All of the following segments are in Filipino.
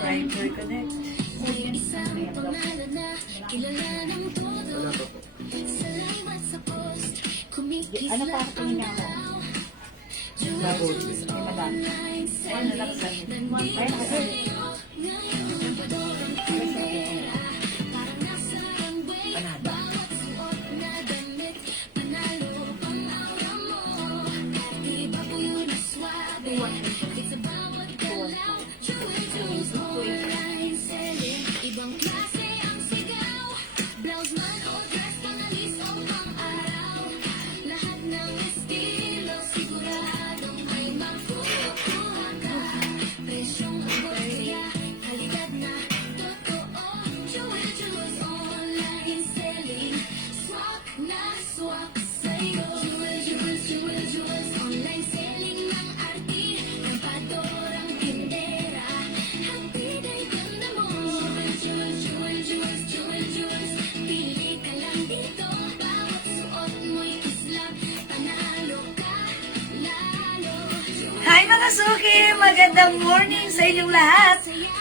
Trying to reconnect. Wala pa po. Ano pa ako tingin ako? Labot. May madami. Ayun na lang sa akin. Ayun na lang. Panada. Hi mga suki! Magandang morning sa inyong lahat!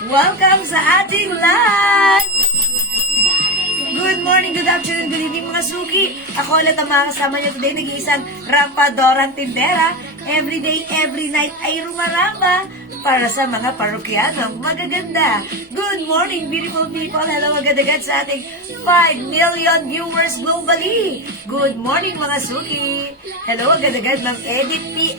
Welcome sa ating live! Good morning, good afternoon, good evening mga suki! Ako ulit ang mga kasama niyo today, nag-iisang rampadorang tindera. Every day, every night ay rumaramba para sa mga parokyanong magaganda. Good morning, beautiful people! Hello agad-agad sa ating 5 million viewers globally! Good morning mga suki! Hello agad-agad Ma'am Edith P.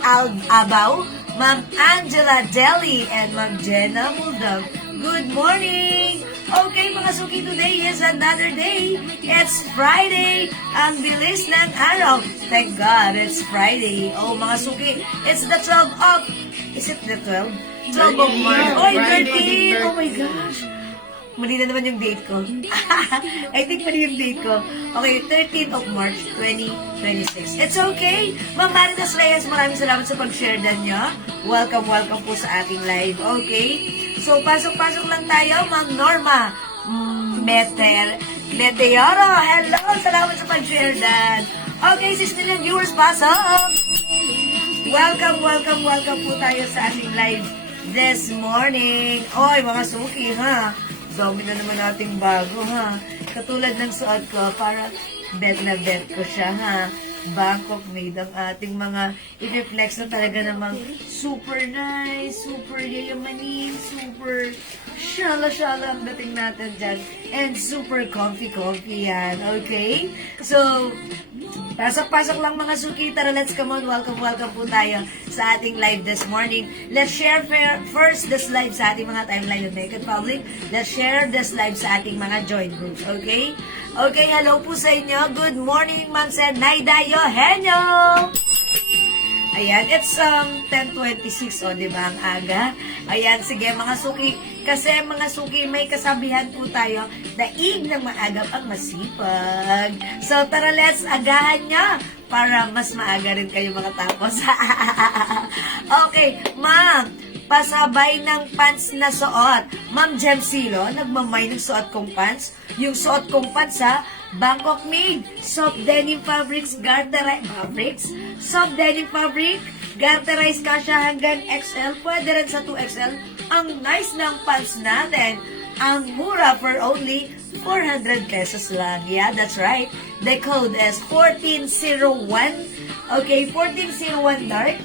Abaw, Ma'am Angela Deli, and Ma'am Jenna Muldog. Good morning! Okay mga suki, today is another day. It's Friday. Ang bilis ng araw. Thank God, it's Friday. Oh mga suki, it's the 12 of... Is it the 12? 12 of March. Oy, 13! Oh my gosh! Mali na naman yung date ko. I think mali yung date ko. Okay, 13th of March 2026. It's okay. Ma'am Maritas Reyes, maraming salamat sa pag-share dan nyo. Welcome, welcome po sa ating live. Okay? So, pasok-pasok lang tayo. Ma'am Norma Meteoro. Hello, salamat sa pag-share dan. Okay, 6 million viewers, pasok! Welcome, welcome, welcome po tayo sa ating live this morning. Oy, mga suki, ha? Dami na naman nating bago, ha? Katulad ng suot ko, para bet na bet ko siya, ha? Bangkok made ang ating mga i-reflex na talaga namang super nice, super yayamanin, super shala-shala ang dating natin dyan. And super comfy-comfy yan, okay? So, pasok-pasok lang mga suki. Tara, let's come on. Welcome, welcome po tayo sa ating live this morning. Let's share first this live sa ating mga timeline of Naked Public. Let's share this live sa ating mga joint groups, okay? Okay, hello po sa inyo. Good morning, Ma'am Sen Naidayo Henyo! Ayan, it's 10:26, o, diba, ang aga? Ayan, sige, mga suki. Kasi, mga suki, may kasabihan po tayo, daig ng maagap ang masipag. So, tara, let's agahan nyo para mas maaga rin kayo mga tapos. Okay, ma'am, pasabay ng pants na suot. Ma'am Jemsilo, nagmamay ng suot kong pants. Yung suot kong pants, ha? Bangkok made. Soft denim fabrics, fabrics. Soft denim fabric, garterized kasha hanggang XL. Pwede rin sa 2XL. Ang nice ng pants natin. Ang mura for only 400 pesos lang. Yeah, that's right. The code is 1401. Okay, 1401 dark.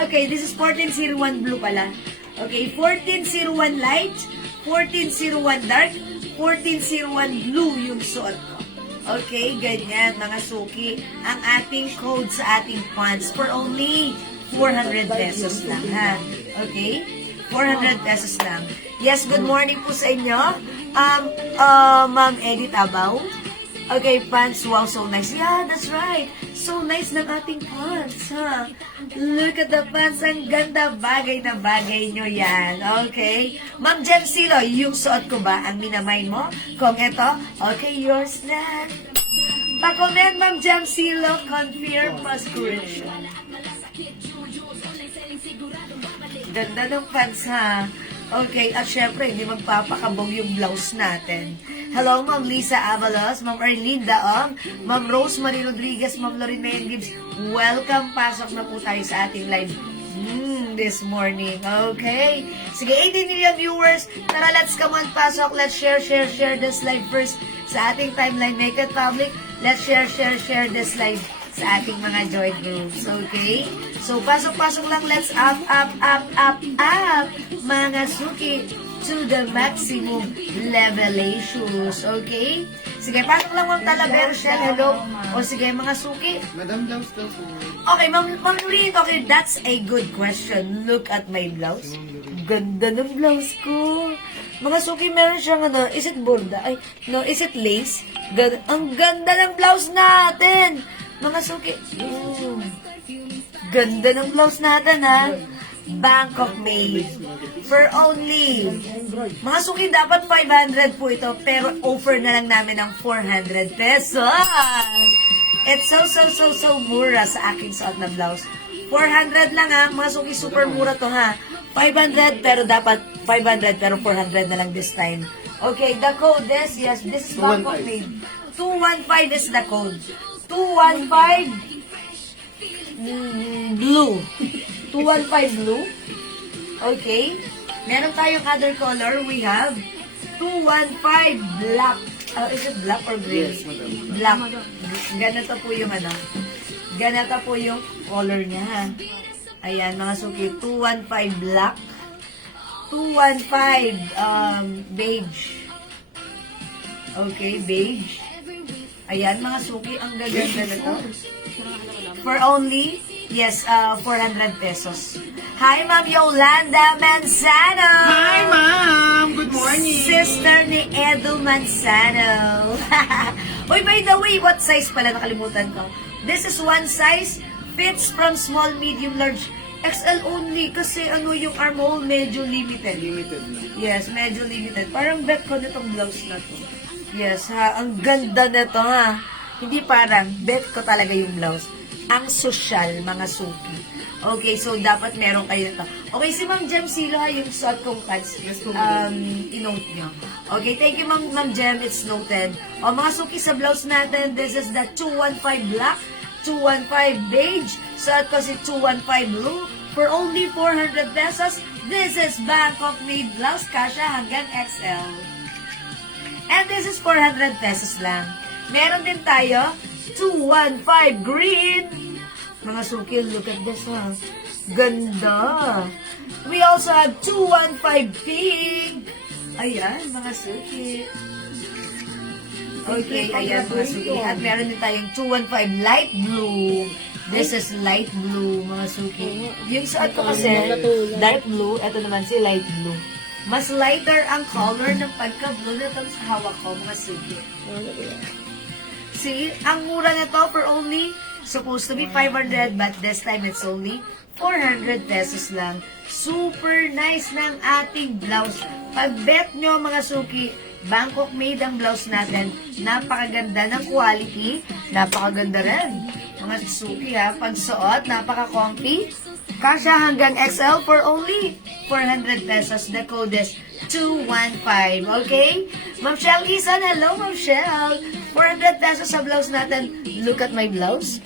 Okay, this is 1401 blue pala. Okay, 1401 light, 1401 dark, 1401 blue yung suot ko. Okay, ganyan mga suki. Ang ating code sa ating pants for only 400 pesos lang, ha? Okay? 400 pesos lang. Yes, good morning po sa inyo. Ma'am Edith Abaw. Okay, pants. Wow, so nice. Yeah, that's right. So nice ng ating pants, ha? Look at the pants. Ang ganda. Bagay na bagay nyo yan. Okay? Ma'am Jem Silo, yung suot ko ba ang minamay mo? Kung ito, okay, yours na. Pa-comment, Ma'am Jem Silo, confirm masculine. Ganda ng pants, ha? Okay, at syempre, hindi magpapakabog yung blouse natin. Hello, Ma'am Lisa Avalos, Ma'am Arlene Daong, Ma'am Rosemary Rodriguez, Ma'am Lorraine Mayen Gibbs. Welcome, pasok na po tayo sa ating live This morning. Okay. Sige, 18 million viewers. Tara, let's come on, pasok. Let's share this live first sa ating timeline. Make it public. Let's share this live sa ating mga joint groups. Okay? So, pasok lang. Let's up. Mga suki to the maximum levelations. Okay? Sige, pasok lang Ma'am Talavera, Shell, hello. O sige, mga suki. Madam Blouse daw po. Okay, Ma'am Lorraine, okay, that's a good question. Look at my blouse. Ganda ng blouse ko. Mga suki, meron siyang ano, is it borda? Ay, no, is it lace? Ang ganda ng blouse natin. Mga suki, ganda ng blouse natin, ha? Bangkok made. For only, mga suki, dapat 500 po ito, pero offer na lang namin ng 400 pesos. It's so mura sa aking suot na blouse. 400 lang ha, mga suki, super mura to ha. 500, pero dapat 500, pero 400 na lang this time. Okay, the code is, yes, this is Bangkok made. 215 is the code. 215 blue. 215 blue. Okay. Meron tayong other color. We have 215 black. Is it black or gray? Yes, madam. Black. Ganito po yung ano. Ganito po yung color niya, ha. Ayan, mga suki. 215 black. 215 beige. Okay, beige. Ayan, mga suki. Ang gaganda na to. For only, yes, 400 pesos. Hi, Ma'am Yolanda Manzano! Hi, ma'am! Good morning! Sister ni Edu Manzano. Uy, by the way, what size pala? Nakalimutan ko. This is one size. Fits from small, medium, large. XL only. Kasi ano yung armhole, medyo limited. Limited na. Yes, medyo limited. Parang bet ko nitong blouse na to. Yes, ha. Ang ganda nito, ha. Hindi parang, bet ko talaga yung blouse. Ang social, mga suki. Okay, so dapat meron kayo nito. Okay, si Ma'am Jem Silo, ha, yung suot kong pants, i-note nyo. Okay, thank you, Ma'am Jem, it's noted. O, mga suki sa blouse natin, this is the 215 black, 215 beige, suot ko si 215 blue, for only 400 pesos. This is Bangkok made blouse, kasha hanggang XL. And this is 400 pesos lang. Meron din tayo, 215 green. Mga suki, look at this, ha. Ganda. We also have 215 pink. Ayan, mga suki. Okay, ayan, mga suki. At meron din tayong 215 light blue. This is light blue, mga suki. Yung suot ko kasi, dark blue. Ito naman si light blue. Mas lighter ang color ng pagka-blue na ito sa hawak ko, mga suki. See, ang mura nito for only supposed to be 500, but this time it's only 400 pesos lang. Super nice ng ating blouse. Pag-bet nyo, mga suki, Bangkok made ang blouse natin. Napakaganda ng quality. Napakaganda rin. Mga suki, ha. Pag-suot, napaka-comfy. Kasha hanggang XL for only 400 pesos. The code is 215. Okay? Ma'am Shell Isan, hello, Ma'am Shell. 400 pesos sa blouse natin. Look at my blouse.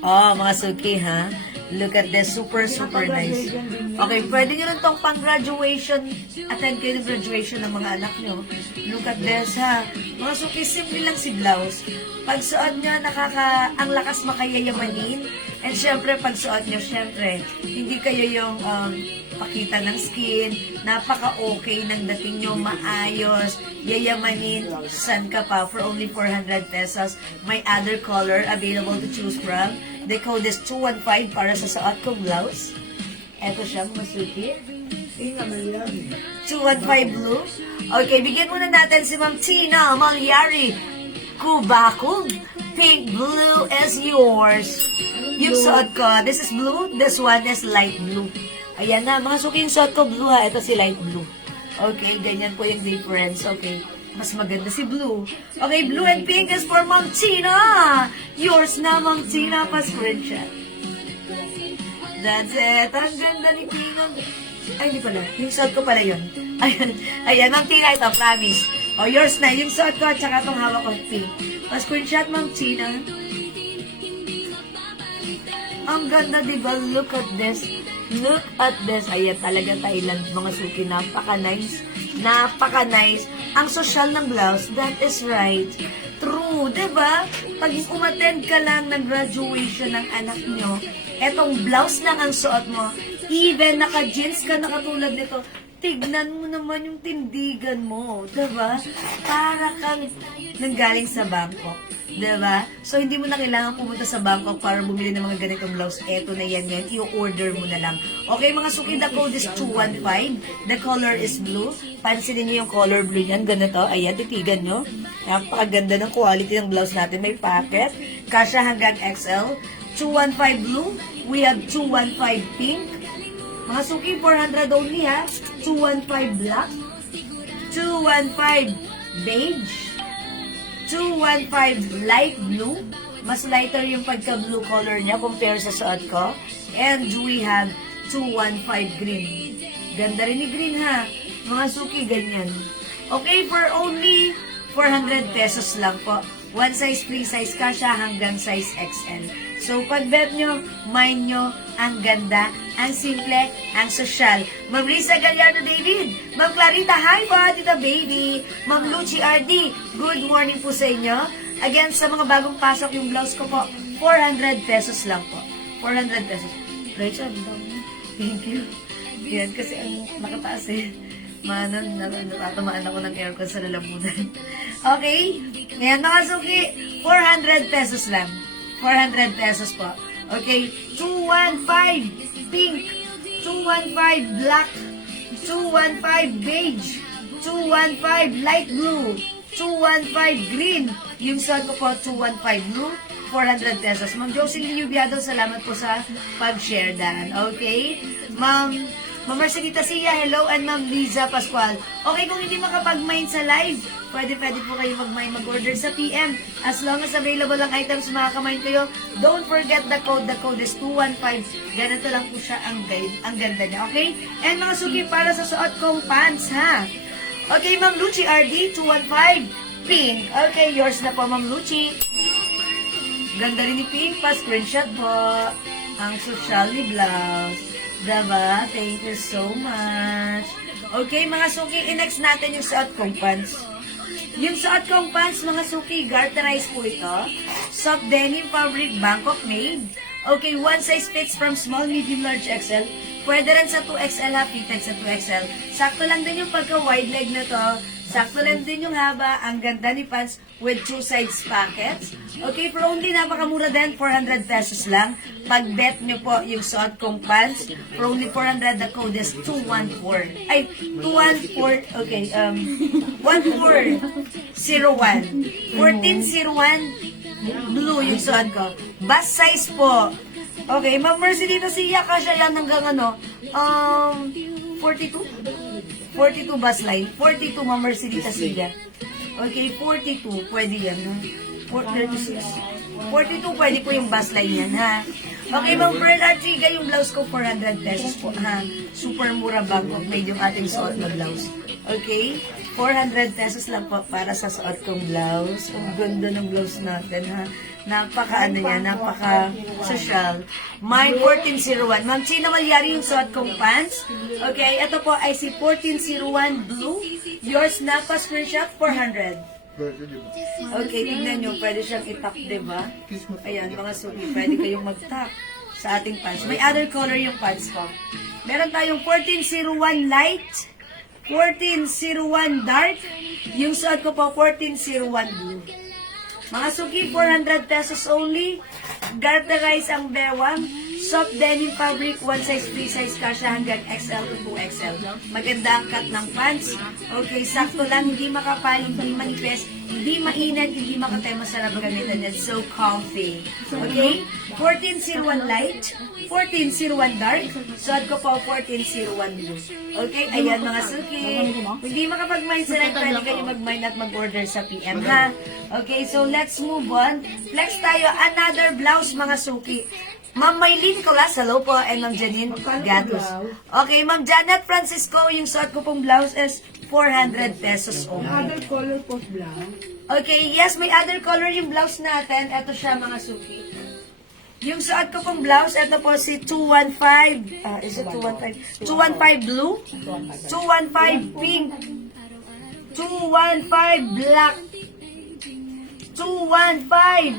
Oh, mga suki, ha? Look at this. Super nice. Okay, pwede nyo rin tong pang-graduation. Attend kayo ng graduation ng mga anak nyo. Look at this, ha? Mga suki, simple lang si blouse. Pag suot nyo, ang lakas makayayamanin. And syempre, pag suot nyo, syempre, hindi kayo yung pakita ng skin. Napaka-okay ng dating nyo, maayos, yayamanin. San ka pa for only 400 pesos. May other color available to choose from. The code is 215 para sa suot kong blouse. Eto siya, mga suki. 215 blue. Okay, bigyan muna natin si Ma'am Tina Malyari. Kubakog. Pink blue is yours. Yung suot ko, this is blue. This one is light blue. Ayan na, mga suki, yung suot ko blue, ha. Ito si light blue. Okay, ganyan po yung difference. Okay. Mas maganda si blue. Okay, blue and pink is for Ma'am Tina. Yours na, Ma'am Tina. Pa-screenshot. That's it. Ang ganda ni Tina. Ay, hindi pala. Yung suot ko pala yun. Ayan, Ma'am Tina, ito, promise. O, yours na. Yung suot ko at saka itong hawak ko pink. Pa-screenshot, Ma'am Tina. Ang ganda, diba? Look at this. Look at this. Ayan, talaga Thailand, mga suki. Napaka-nice. Napaka-nice. Ang social ng blouse, that is right. True, diba? Pag umattend ka lang ng graduation ng anak nyo, etong blouse lang ang suot mo. Even naka-jeans ka na katulad nito, tignan mo naman yung tindigan mo, diba? Para kang nanggaling sa Bangkok, diba? So, hindi mo na kailangan pumunta sa Bangkok para bumili ng mga ganitong blouse. Eto na yan, i-order mo na lang. Okay, mga suki, the code is 215. The color is blue. Pansinin niyo yung color blue yan, ganito. Ayan, titigan nyo. Napakaganda ng quality ng blouse natin. May pocket. Kasya hanggang XL. 215 blue. We have 215 pink. Mga suki, 400 only ha. 215 black. 215 beige. 215 light blue. Mas lighter yung pagka-blue color niya compare sa suot ko. And we have 215 green. Ganda rin ni green ha. Mga suki, ganyan. Okay, for only 400 pesos lang po. One size, free size kasha hanggang size XL. So, pag bet nyo, mind nyo, ang ganda, ang simple, ang sosyal. Ma'am Risa Gallardo David, Ma'am Clarita, hi po, Tita Baby. Ma'am Lucy RD, good morning po sa inyo. Again, sa mga bagong pasok yung blouse ko po, 400 pesos lang po. 400 pesos. Rachel, thank you. Yan, kasi ang nakataas eh. Natatamaan ako ng aircon sa lalamunan. Okay? Ngayon, mga suki, 400 pesos lang. 400 pesos po. Okay? 215 pink, 215 black, 215 beige, 215 light blue, 215 green. Yung suot ko po, 215 blue, 400 pesos. Ma'am Jocelyn Yubiado, salamat po sa pag-share dan. Okay? Ma'am Marcelita Sia, hello, and Ma'am Liza Pascual. Okay, kung hindi makapag-mine sa live, pwede po kayo mag-mine, mag-order sa PM. As long as available ang items, makaka-mine kayo. Don't forget the code. The code is 215. Ganito lang po siya ang ganda niya, okay? And mga suki, para sa suot kong pants, ha? Okay, Ma'am Lucy RD, 215, pink. Okay, yours na po, Ma'am Lucy. Ganda rin ni Pink, pa-screenshot po. Ang social ni blouse. Diba? Thank you so much. Okay, mga suki, i-next natin yung suot kong pants. Yung suot kong pants, mga suki, garterized po ito. Soft denim fabric, Bangkok made. Okay, one size fits from small, medium, large, XL. Pwede rin sa 2XL ha, fitted sa 2XL. Sakto lang din yung pagka-wide leg na to. Sakto lang din yung haba. Ang ganda ni pants with two sides pockets. Okay, for only napakamura din, 400 pesos lang. Pag bet nyo po yung suot kong pants, for only 400, the code is 214. Ay, 214, okay, 1401. 1401 blue yung suot ko. Bust size po. Okay, Ma'am Mercy dito siya kasya yan hanggang 42? 42 bus line. 42 Ma'am Mercy dito siya. Okay, 42. Pwede yan, ha? 36. 42, pwede po yung bus line yan, ha? Okay, Ma'am Pearl Archiga, yung blouse ko, 400 pesos po, ha? Super mura Bangkok made yung ating suot na blouse. Okay? 400 pesos lang po para sa suot kong blouse. Ang ganda ng blouse natin, ha? Napaka-social. Mine 1401. Ma'am China Malyari yung suot kong pants. Okay, ito po ay si 1401 blue. Yours na pa screenshot, 400. Okay, tignan nyo, pwede siyang itak, diba? Ayan, mga suki, pwede kayong mag-tap sa ating pants. May other color yung pants ko. Meron tayong 1401 light, 1401 dark, yung suot ko po, 1401 blue. Mga suki, 400 pesos only. Garterize ang bewang. Soft denim fabric, one size, free size, kasha hanggang XL to 2XL. Maganda ang cut ng pants. Okay, sakto lang, hindi makapal, hindi manipis, hindi mainit, hindi makatay, masarap gamitan yan. So comfy. Okay? 1401 light, 1401 dark, suot ko po 1401 blue. Okay? Ayan mga suki. Hindi makapag-mind sa light, pwede kayo mag-mind at mag-order sa PM, ha? Okay, so let's move on. Flex tayo, another blouse mga suki. Ma'am Maylene Colas, hello po, and Ma'am Janine Gatos. Okay, Ma'am Janet Francisco, yung suot ko pong blouse is 400 pesos only. Other color po blouse. Okay, yes, may other color yung blouse natin. Ito siya mga suki. Yung suot ko pong blouse, ito po si 215. Is it 215? 215 blue, 215 pink, 215 black, 215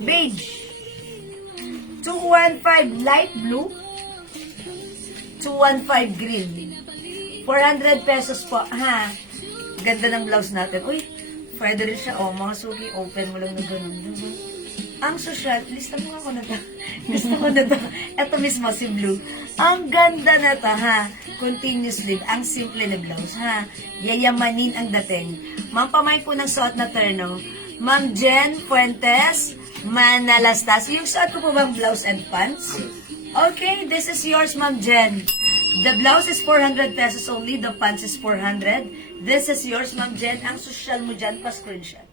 beige, 215 light blue, 215 green. 400 pesos po, ha? Ganda ng blouse natin. Uy, pwede rin siya. Oh, mga suki, open mo lang na ganun. Diba? Ang social, lista mo nga ko na to. Gusto ko na to. Ito mismo, si Blue. Ang ganda na to, ha? Continuous sleeve. Ang simple na blouse, ha? Yayamanin ang dating. Ma'am, pamay po ng suot na terno. Ma'am Jen Fuentes, Manalastas. Yung suot ko po bang blouse and pants? Okay, this is yours, Ma'am Jen. The blouse is 400 pesos only. The pants is 400. This is yours, Ma'am Jen. Ang social mo dyan, pa-screenshot.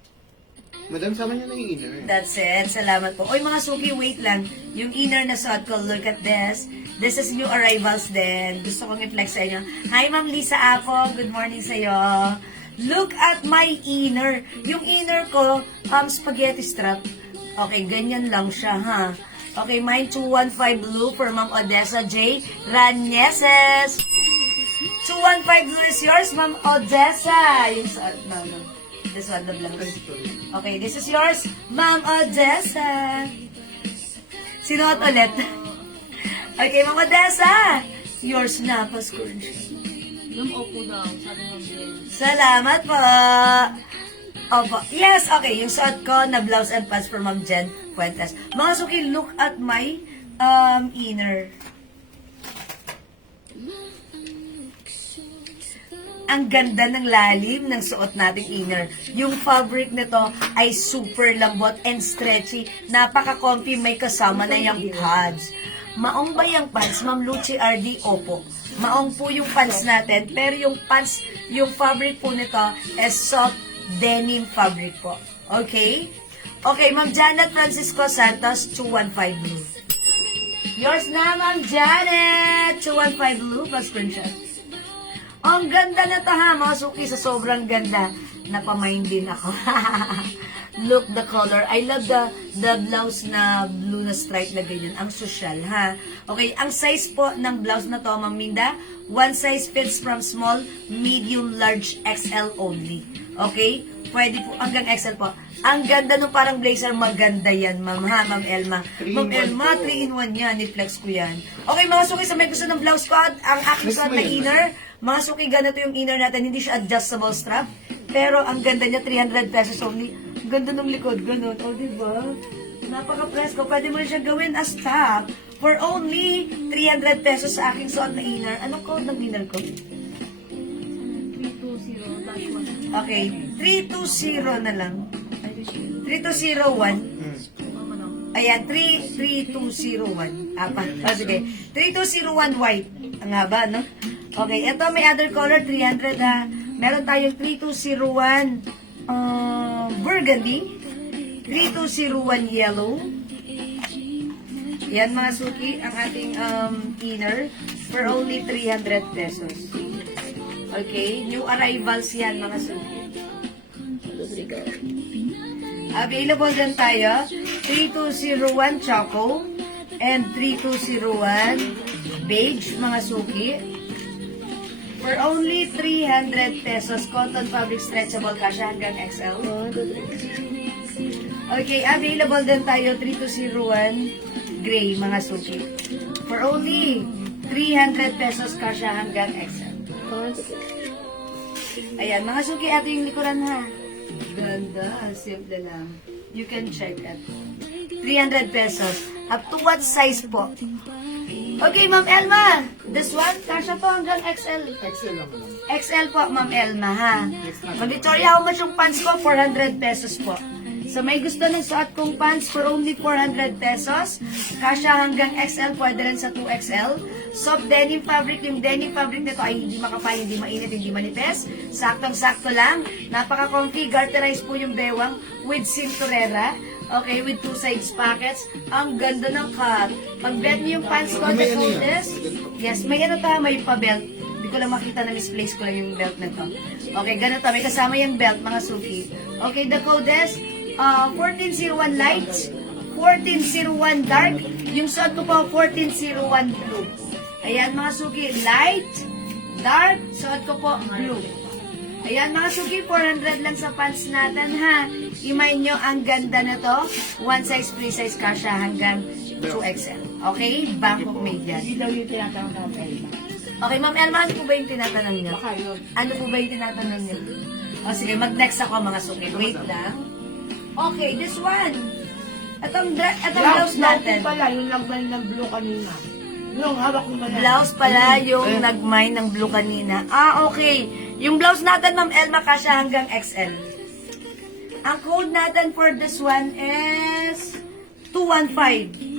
Madam, sama niyo na yung inner. That's it. Salamat po. Oy, mga suki, wait lang. Yung inner na suot ko, look at this. This is new arrivals din. Gusto kong i-flex sa inyo. Hi, Ma'am Lisa Apo. Good morning sa'yo. Look at my inner. Yung inner ko, spaghetti strap. Okay, ganyan lang siya, ha? Okay, mine 215 blue for Ma'am Odessa J. Ranieses. 215 blue is yours, Ma'am Odessa. Yung suot, no. This one, the blouse. Okay, this is yours, Ma'am Odessa. Sinuot ulit. Okay, Ma'am Odessa. Yours na, pa-screenshot. Yung opo daw, sabi ng Jen. Salamat po. Opo. Yes, okay. Yung suot ko na blouse and pants for Ma'am Jen Fuentes. Mga suki, look at my inner. Ang ganda ng lalim ng suot nating inner. Yung fabric nito ay super lambot and stretchy. Napaka-comfy, may kasama na yung pads. Maong ba yung pants, Ma'am Lucy RD? Opo. Maong po yung pants natin, pero yung pants, yung fabric po nito is soft denim fabric po. Okay? Okay, Ma'am Janet Francisco Santos, 215 blue. Yours na, Ma'am Janet! 215 blue, pa-screenshot. Ang ganda na to, ha, mga suki, sa sobrang ganda. Napamind din ako. Look the color. I love the blouse na blue na stripe na ganyan. Ang social, ha. Okay, ang size po ng blouse na to, Ma'am Minda, one size fits from small, medium, large, XL only. Okay? Pwede po, hanggang XL po. Ang ganda nung parang blazer, maganda yan, Ma'am, ha, Ma'am Elma. Ma'am Elma, 3-in-1 yan, ni-flex ko yan. Okay, mga suki, sa may gusto ng blouse ko, ang aking suot na inner, mga suki, ganito yung inner natin, hindi siya adjustable strap, pero ang ganda niya, 300 pesos only. Ang ganda ng likod, ganun. O, diba? Napaka-presko. Pwede mo rin siya gawin as top for only 300 pesos sa aking suot na inner. Anong code ng inner ko? 320-1. Okay, 320 na lang. 3201. Ayan, 33201. Apat. O, sige. 3201 white. Ang haba, no? Okay, ito may other color, 300 ha. Meron tayong 3201 burgundy, 3201 yellow. Yan mga suki, ang ating inner for only 300 pesos. Okay, new arrivals yan mga suki. Available din tayo, 3201 choco and 3201 beige mga suki. For only 300 pesos, cotton fabric stretchable kasha hanggang XL. Okay, available din tayo 3201 gray mga suki. For only 300 pesos kasha hanggang XL. Ayan, mga suki, ito yung likuran ha. Ganda, simple lang. You can check it. 300 pesos. Up to what size po? Okay, Ma'am Elma. This one, kasha po hanggang XL. XL lang po. XL po, Ma'am Elma, ha? Ma'am Victoria, how much yung pants ko? 400 pesos po. So, may gusto ng suot kong pants for only 400 pesos. Kasha hanggang XL, pwede rin sa 2XL. Soft denim fabric. Yung denim fabric nito ay hindi makapal, hindi mainit, hindi manipis. Saktong-sakto lang. Napaka-comfy. Garterize po yung bewang with cinturera. Okay, with two sides pockets. Ang ganda ng cut. Pag-belt niyo yung pants ko, the coldest. Yes, may ano ta, may pa-belt. Hindi ko lang makita na misplace ko lang yung belt na to. Okay, ganito. May kasama yung belt, mga suki. Okay, the coldest. 1401 light, 1401 dark. Yung suot ko po, 1401 blue. Ayan mga suki, light, dark, suot ko po, blue. Ayan mga suki, 400 lang sa pants natin ha. Imay nyo, ang ganda na to. One size, free size ka siya hanggang 2XL. Okay? Bangkok made yan. Hindi daw yung tinatanong ng Elma. Okay, Ma'am Elma, ano po ba yung tinatanong niyo? Baka yun. Ano po ba yung tinatanong niyo? O sige, mag-next ako mga suki. Wait lang. Okay, this one. Itong blouse natin. Blouse pala, yung nagmay ng blue kanina. Yung hawak mo ba na? Blouse pala yung nagmay ng blue kanina. Okay. Yung blouse natin, Ma'am Elma, kasya hanggang XL. Ang code natin for this one is 215.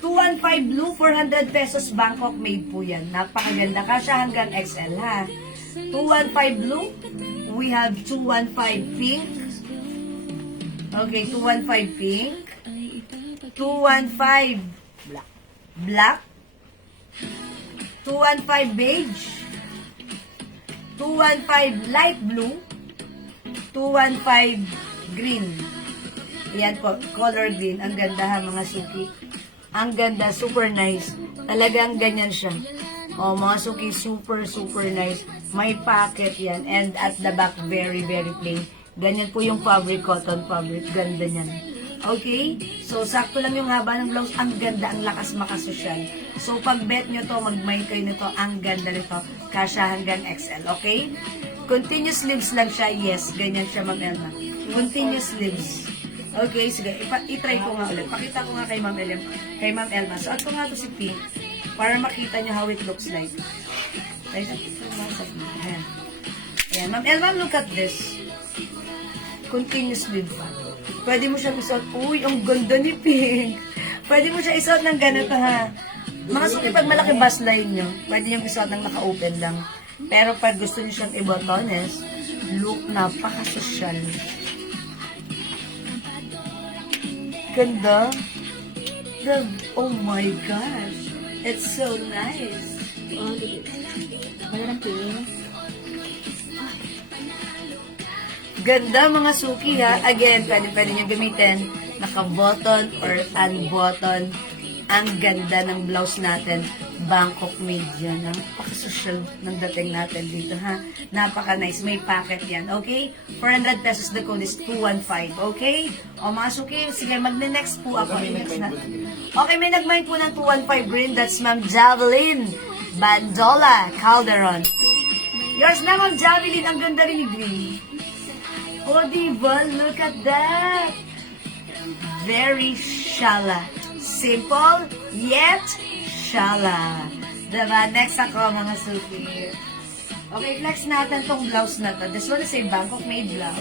215 blue, 400 pesos Bangkok made po yan. Napakaganda. Kasya hanggang XL ha. 215 blue. We have 215 pink. Okay, 215 pink. 215 black. 215 beige. 215 light blue. 215 green. Yan po, color green. Ang ganda ha mga suki. Ang ganda, super nice. Talagang ganyan siya. O mga suki, super nice. May pocket yan. And at the back, very plain. Ganyan po yung fabric, cotton fabric. Ganda niyan. Okay? So, sakto lang yung haba ng blouse. Ang ganda, ang lakas makasosyal. So, pag bet nyo to, mag-may kayo nito, ang ganda nito. Kasya hanggang XL. Okay? Continuous sleeves lang siya. Yes, ganyan siya, Ma'am Elma. Continuous sleeves. Okay, sige. I-try ko nga ulit. Pakita ko nga kay Ma'am Elma. Kay Ma'am Elma. So, ko nga to si Pink para makita nyo how it looks like. Ayan. Ayan. Ma'am Elma, look at this. Continuous sleeve pa. Pwede mo siya isuot. Uy, ang ganda ni Pink. Pwede mo siya isuot ng ganito ha. Mga suki, pag malaki bust line nyo, pwede nyo isuot ng naka-open lang. Pero pag gusto nyo siyang i-buttones, look, napaka-social. Ganda. Oh my gosh. It's so nice. Oh, wala ng pink. Ganda mga suki ha. Again, pwede nyo gamitin naka-button or unbutton. Ang ganda ng blouse natin. Bangkok made yan. Napaka-social ng dating natin dito ha. Napaka-nice. May packet yan. Okay? 400 pesos. The code is 215. Okay? O mga suki, sige, magne-next po ako. Next na. Okay, may nag-mind po ng 215 green. That's Ma'am Javelin Bandola Calderon. Yours na, Ma'am Javelin. Ang ganda rin ni green. O, diba? Look at that. Very shala. Simple, yet shala. Diba? Next ako, mga suki. Okay, flex natin tong blouse na to. This one is a Bangkok made blouse.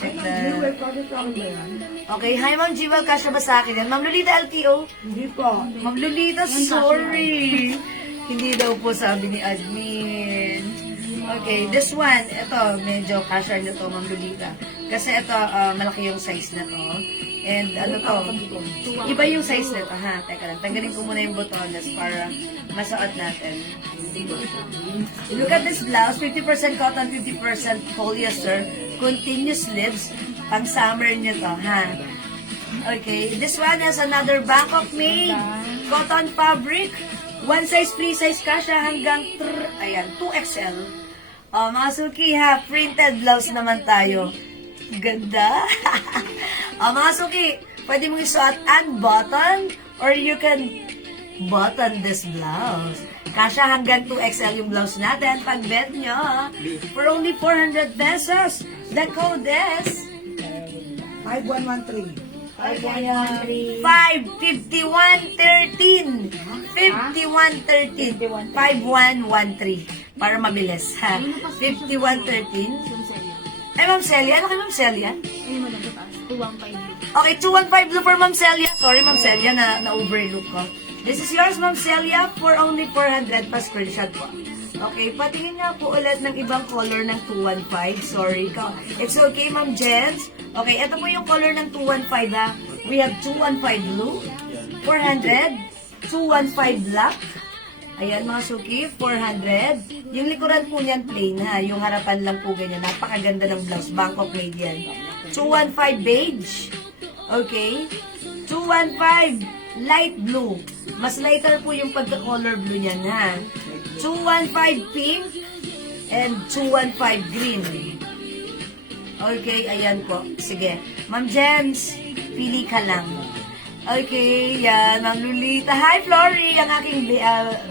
Check the... Okay, hi Ma'am Jewel, kasya ba sa akin yan? Ma'am Lolita LTO? Hindi po. Ma'am Lolita, sorry. Hindi daw po sabi ni admin. Okay, this one, ito, medyo kasya nyo to, Ma'am Lolita. Kasi ito, malaki yung size na to. And ano to, iba yung size nito ha. Teka lang, tanggalin ko muna yung botones para masuot natin. Look at this blouse, 50% cotton, 50% polyester, continuous sleeves, pang summer nyo to ha. Okay, this one has another Bangkok made, cotton fabric, one size, free size kasha hanggang, ayan, 2XL. Mga suki ha, printed blouse naman tayo. Ganda. Mga suki, pwede mong isuot unbutton or you can button this blouse. Kasya hanggang 2XL yung blouse natin. Pag bet nyo, for only 400 pesos. The code is 5113. 55113. 5113. 5113. Para mabilis, ha? 5113. Ay, Ma'am Celia. Ano kay Ma'am Celia? Ay, mo lang ito. 215. Okay, 215 blue for Ma'am Celia. Sorry, Ma'am Celia, na-overlook ko. This is yours, Ma'am Celia, for only 400 pa screenshot po. Okay, patingin nga po ulit ng ibang color ng 215. Sorry, it's okay, Ma'am Jens. Okay, ito po yung color ng 215, ha. We have 215 blue, 400, 215 black. Ayan mga suki, 400. Yung likuran po niyan plain ha. Yung harapan lang po ganyan. Napakaganda ng blouse. Bangkok made yan. 215 beige. Okay? 215, light blue. Mas lighter po yung pagka-color blue niyan, ha? 215 pink and 215 green. Okay, ayan po. Sige. Ma'am Gems, pili ka lang. Okay, yan. Ma'am Lolita. Hi, Flory! Ang aking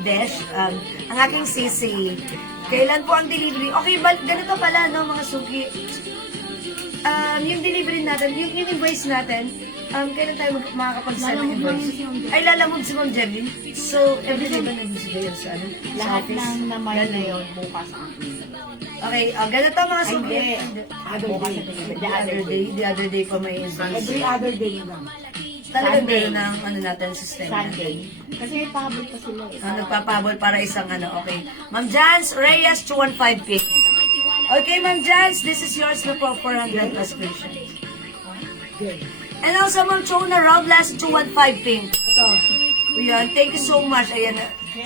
besh. Ang aking sisi. Kailan po ang delivery? Okay, ganito pala, no, mga suki. Yung delivery natin, yung invoice natin, kailan tayo makakapag-send ng invoice? Ay, lalamog si Ma'am Jerlyn. So, everyday ba nag-busy kayo sa ano? Lahat Sa office? ng naman na Ganun. yun, bukas ang Okay, ganito mga suki. bukas ang The other day pa may invoice. Every other day lang. Talagang Sunday. gano'n ang ano natin, sistema. Sunday. Kasi may pahabol pa sila eh. Nagpapabol para isang ano, okay. Ma'am Jans, Reyes, 215 pink. Okay, Ma'am Jans, this is yours na po, 400 plus patient. And also, Ma'am Chona Robles, 215 pink. Ito. Ayan, thank you so much. Ayan.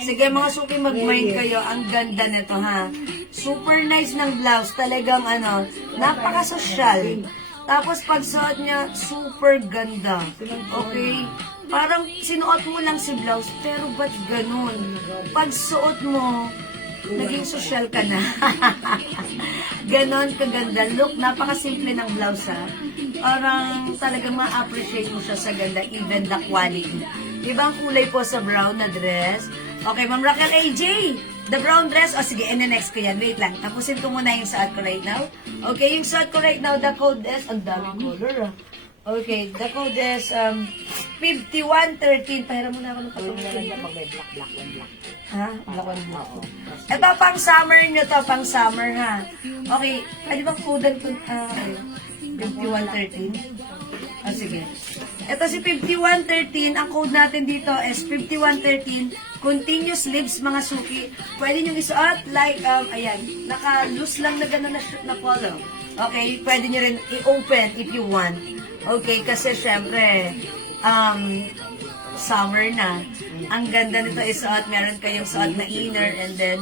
Sige, mga suki, mag-mind kayo. Ang ganda nito, ha. Super nice ng blouse. Talagang, ano, napaka-social. Tapos, pagsuot niya, super ganda. Okay? Parang sinuot mo lang si blouse, pero ba't ganun? Pagsuot mo, naging social ka na. Ganon kaganda. Look, napakasimple ng blouse, ha. Parang talagang ma-appreciate mo siya sa ganda, even the quality. Diba ang kulay po sa brown na dress? Okay, Ma'am Raquel AJ, the brown dress. O sige, and the next ko yan. Wait lang, tapusin ko muna yung suot ko right now. Okay, yung suot ko right now, the code is, ang daming color, ah. Okay, the code is 5113. Pahiram mo na ako ng patungkol. Pag may black, black, black. Ha? Black on black. Ito, pang summer nyo to, pang summer, ha? Okay, pwede bang kodan ko? Okay. 5113. Sige. Ito si 5113, ang code natin dito is 5113, continuous lips, mga suki. Pwede nyo isuot, like, ayan, naka-loose lang na gano'n na polo. Okay, pwede nyo rin i-open if you want. Okay, kasi syempre, summer na. Ang ganda nito isuot, meron kayong suot na inner and then,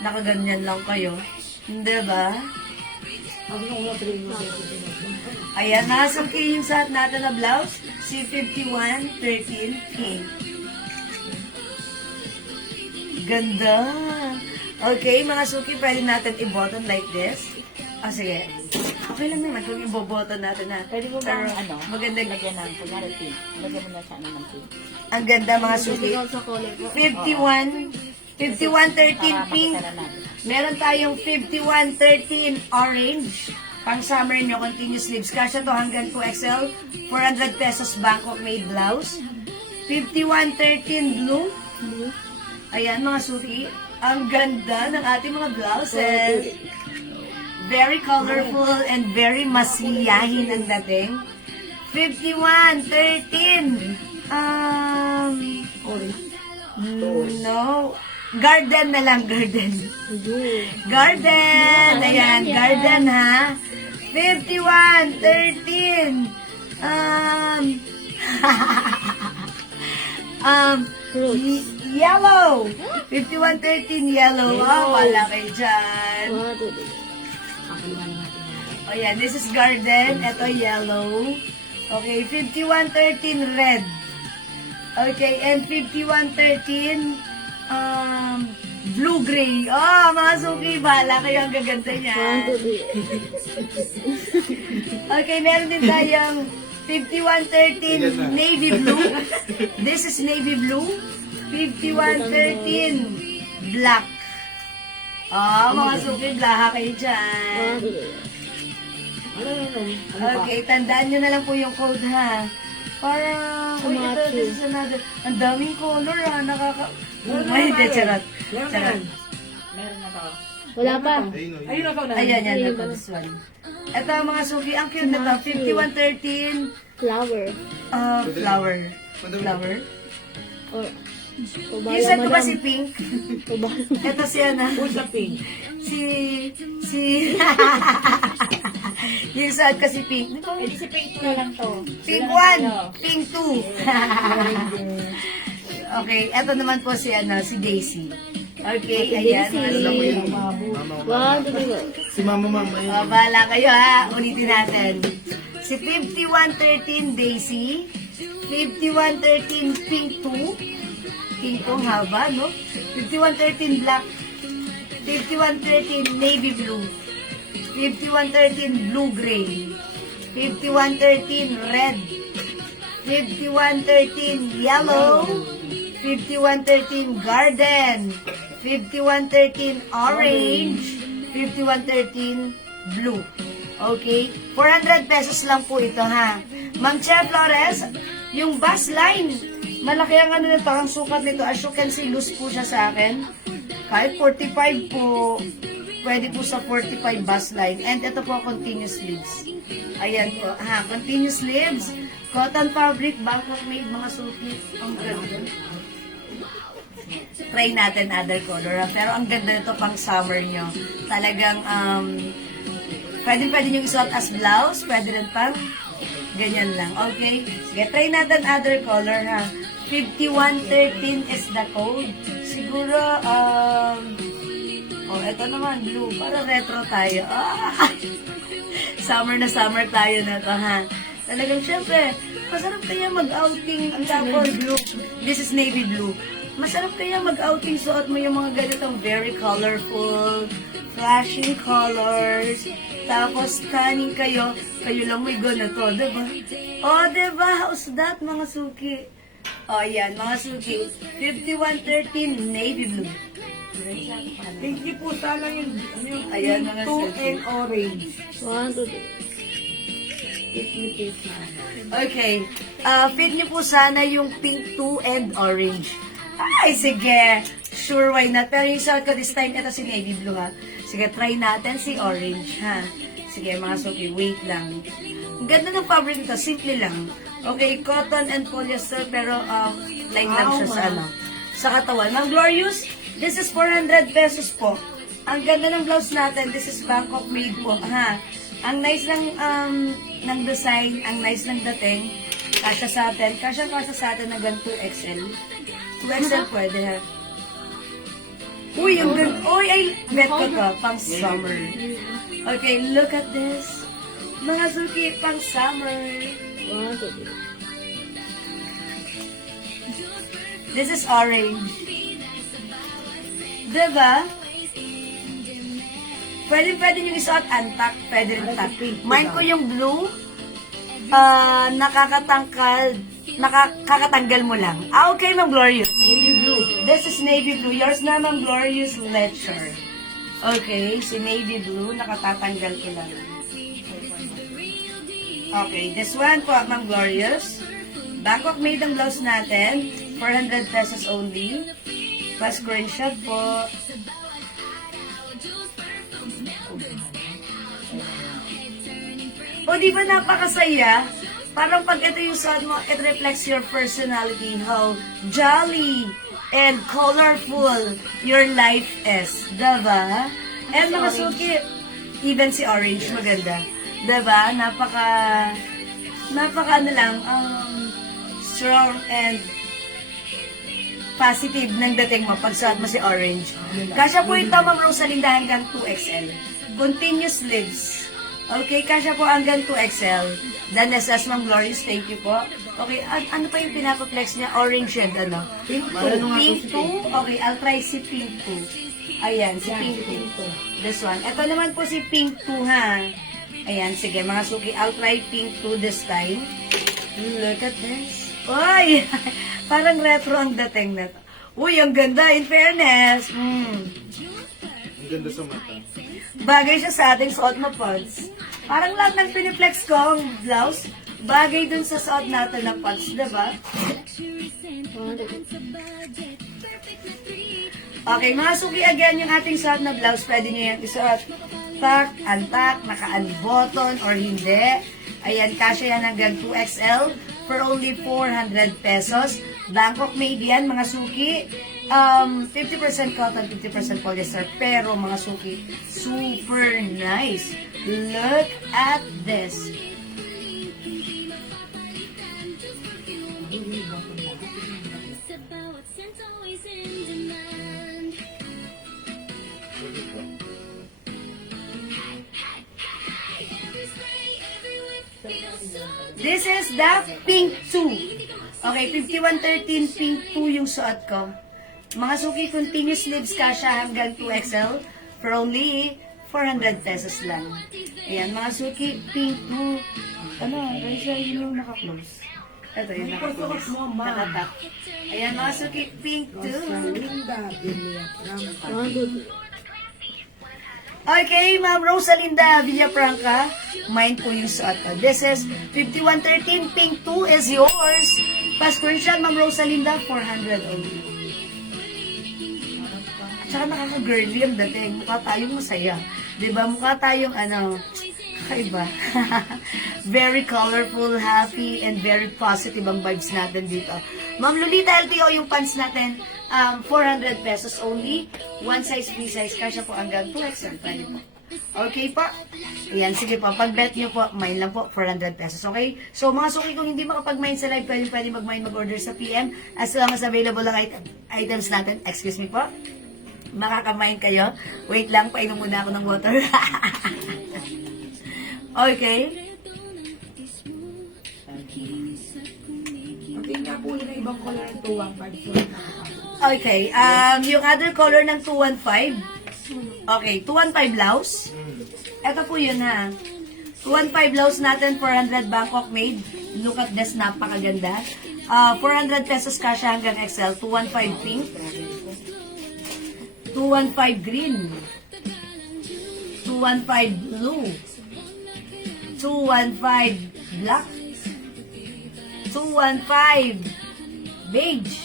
nakaganyan lang kayo. Hindi ba? Ayan na, suki yung suot natin na blouse. Si 5113 pink. Ganda. Okay, mga suki, pwede natin i-button like this. Sige. Okay lang naman kung i-button natin na. Pwede mo bang, ano, maganda. lagyan ng, kunyari pink. Lagyan mo na siya ng pink. Ang ganda, mga suki. 5113 pink. Meron tayong 5113 orange. Pang summer nyo, continuous sleeves. Kasya to hanggang 2XL. 400 pesos Bangkok made blouse. 5113 blue. Ayan, mga suki. Ang ganda ng ating mga blouses. Very colorful and very masiyahin ang dating. 5113. No. Garden na lang, garden. Garden. Ayan, garden, ha. 5113. Yellow. 5113 yellow. Oh, wala kayo dyan. Oh, yeah, this is garden. Ito, yellow. Okay, 5113 red. Okay, and 5113 blue-gray. Oh, mga suki, bahala kayo ang gaganda niya. Okay, meron din tayong 5113 navy blue. This is navy blue. 5113 black. Oh, mga suki, blaha kayo dyan. Okay, tandaan nyo na lang po yung code, ha. Parang, uy, ito, this is another. Ang daming color, ha. Ay, hindi, charot. Charot. Meron na to. Wala pa. Ayun na. Ayan, yan, ito, this one. Ito, mga suki, ang cute na to. 5113 Flower. flower. Flower. Or, Yung set ko ba si Pink? Ito si Ana. Who's the pink? Yung set ko si Pink. Eh, si pink na lang to. Pink 1, Pink 2. Okay, eto naman po si Daisy. Okay, ayan. Alam mo yun. One, two, three, go. Si mama yun. Bahala kayo, ha. Ulitin natin. Si 5113 Daisy. 5113 Pink 2. Pink 2 haba, no? 5113 Black. 5113 Navy Blue. 5113 Blue Gray. 5113 Red. 5113 Yellow. 5113 Garden. 5113 Orange. 5113 Blue. Okay? 400 pesos lang po ito, ha? Ma'am Che Flores, yung bus line, malaki ang ano nito, ang sukat nito. As you can see, loose po siya sa akin. Kahit 45 po, pwede po sa 45 bus line. And ito po, continuous sleeves. Ayan po, ha? Continuous sleeves, cotton fabric, Bangkok made, mga suki. Ang ganda. Try natin other color, ha? Pero ang ganda nito pang summer nyo. Talagang, pwede nyo isuot as blouse, pwede rin pang ganyan lang, okay? Sige, try natin other color, ha? 5113 is the code. Siguro, eto naman, blue. Para retro tayo. Summer na summer tayo na to, ha? Talagang, syempre, masarap kaya mag-outing. Tapos, blue. This is navy blue. Masarap kaya mag-outing, suot mo yung mga ganitong very colorful, flashing colors. Tapos, kanin kayo lang may ganito, diba? Diba? How's that, mga suki? Yan, mga suki. 5113 navy blue. Hindi po sana yung Ayan, mga 2 suki. and orange. 1, 2, 3. Okay. Fit niyo po sana yung pink 2 and orange. Ay, sige. Sure, why not? Pero yung suot ko this time, ito si navy blue, ha? Sige, try natin si orange, ha? Sige, mga suki, wait lang. Ang ganda ng fabric nito, simple lang. Okay, cotton and polyester, pero light lang siya sa sa katawan. Ma'am Glorious, this is 400 pesos po. Ang ganda ng blouse natin, this is Bangkok made po, ha? Ang nice ng design, ang nice ng dating. Kasya sa atin, kasya sa atin hanggang 2XL. 2XL pwede, ha? Uy, ang ganda. Uy, ay, bet ko to, pang summer. Okay, look at this. Mga suki, pang summer. 1, 2, 3. This is orange. Diba? Pwede nyo isuot antak. Pwede rin tak. Mine ko yung blue. Nakakatanggal mo lang. Okay, Ma'am Glorious. Navy blue. This is navy blue. Yours na, Ma'am Glorious Lecture. Okay, si navy blue. Nakatatanggal ko lang. Okay, this one po, Ma'am Glorious. Bangkok made ang blouse natin. 400 pesos only. Pa-screenshot po. O, di ba napakasaya? Parang pag ito yung suot mo, it reflects your personality, how jolly and colorful your life is. Diba? And mga suki, even si orange, maganda. Diba? Napaka strong and positive ng dating mo pag suot mo si orange. Kasya po ito, Ma'am Rosalinda, hanggang 2XL. Continuous sleeves. Okay, kasya po hanggang 2XL. Then, SS, Ma'am Glorious, thank you po. Okay, ano pa yung pinapaplex niya? Orange and ano? Pink 2. Pink 2? Okay, I'll try si Pink 2. Ayan, si Pink 2. This one. Ito naman po si Pink 2, ha? Ayan, sige, mga suki, I'll try Pink 2 this time. Look at this. Uy! Parang retro ang dating na to. Uy, ang ganda, in fairness. Ang ganda sa mata. Bagay siya sa ating suot na pods. Parang lahat ng piniplex ko ang blouse, bagay dun sa suot natin na pods, diba? Okay, mga suki, again, yung ating suot na blouse, pwede nyo yan isuot. Tak, antak, naka-unbutton, or hindi. Ayan, kasya yan hanggang 2XL for only 400 pesos. Bangkok made yan, mga suki. 50% cotton, 50% polyester. Pero, mga suki, super nice. Look at this. This is the pink 2. Okay, 5113 pink 2 yung suot ko. Mga suki, continuous sleeves kasha hanggang 2XL for only 400 pesos lang. Ayan, mga suki, pink 2. Ano, Raisa, yun yung naka-close. Ito yung naka-close. Naka-top. Ayan, mga suki, pink 2. 1, 2, 3. Okay, Ma'am Rosalinda Villafranca, mine po yung suot ko. This is 5113 pink 2 is yours. Pa-screenshot, Ma'am Rosalinda, 400 only. At saka nakaka-girly ang dating. Mukha tayong masaya. Diba? Mukha tayong kakaiba. Very colorful, happy, and very positive ang vibes natin dito. Ma'am Lolita LTO, yung pants natin, 400 pesos only. One size, free size. Kasya po hanggang 2XL. Pwede po. Okay po? Ayan, sige po. Pag-bet nyo po, mine lang po, 400 pesos. Okay? So, mga suki, kung hindi makapag-mine sa live, pwede mag-mine, mag-order sa PM. As long as available lang items natin. Excuse me po. Makaka-mine kayo. Wait lang, painom muna ako ng water. Okay? Okay nga po yung ibang color ng 215. Okay, yung other color ng 215. Okay, 215 blouse. Ito po yun ha. 215 blouse natin, 400 Bangkok made. Look at this, napakaganda. 400 pesos kasha hanggang XL. 215 pink. 215 green. 215 blue. 215 black. 215 beige.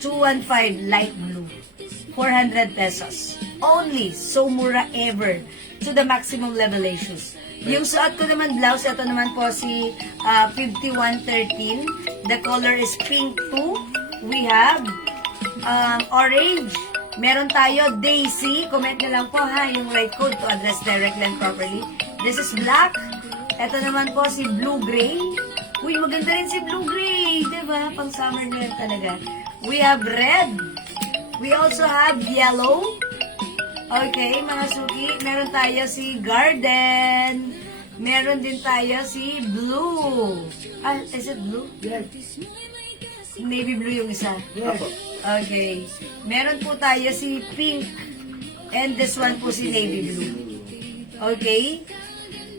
215 light blue. 400 pesos. Only. So mura ever. To the maximum level issues. Yung suot ko naman blouse, ito naman po si 5113. The color is pink 2. We have orange. Meron tayo Daisy. Comment na lang po ha yung right code to address directly and properly. This is black. Ito naman po si blue-gray. Uy, maganda rin si blue-gray. Diba? Pang summer na yan talaga. We have red. We also have yellow. Okay, mga suki. Meron tayo si garden. Meron din tayo si blue. Ah, is it blue? Yes. Navy blue yung isa. Yes. Okay. Meron po tayo si pink. And this one po si navy blue. Okay?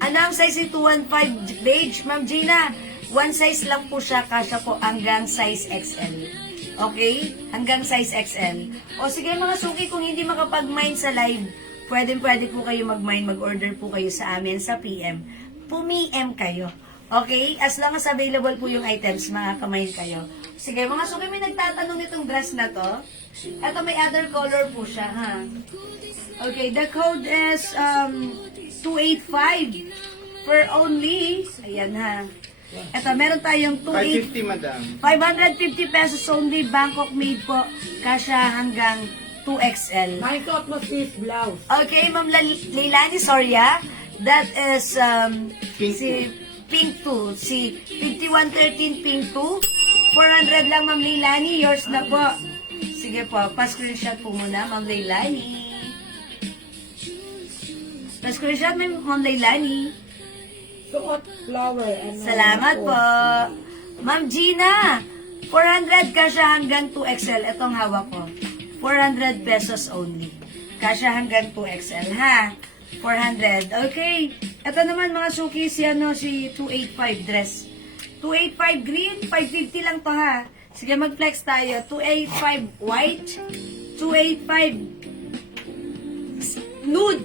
Anong size si 215 beige? Ma'am Gina, one size lang po siya. Kasya po hanggang size XL. Okay? Hanggang size XL. O sige mga suki, kung hindi makapag-mine sa live, pwede po kayo mag-mine, mag-order po kayo sa amin sa PM. Pumi-M kayo. Okay? As long as available po yung items, makaka-mine kayo. Sige mga suki, may nagtatanong nitong dress na to. Ito may other color po siya, ha? Okay, the code is 285 for only, ayan ha. Ito, meron tayong 550, madam. 550 pesos only, Bangkok made po. Kasya hanggang 2XL. My thought was this blouse. Okay, Ma'am Leilani, sorry ah. That is Pink si Pink 2. Si 5113 Pink 2. 400 lang, Ma'am Leilani. Yours na po. Sige po, pa-screenshot po muna, Ma'am Leilani. Pa-screenshot, Ma'am Leilani. Suot flower. And Salamat po. Ma'am Gina, 400 kasya hanggang 2XL. Itong hawak ko. 400 pesos only. Kasya hanggang 2XL, ha? 400. Okay. Ito naman mga suki, si 285 dress. 285 green, 550 lang to ha. Sige, mag-flex tayo. 285 white, 285 nude,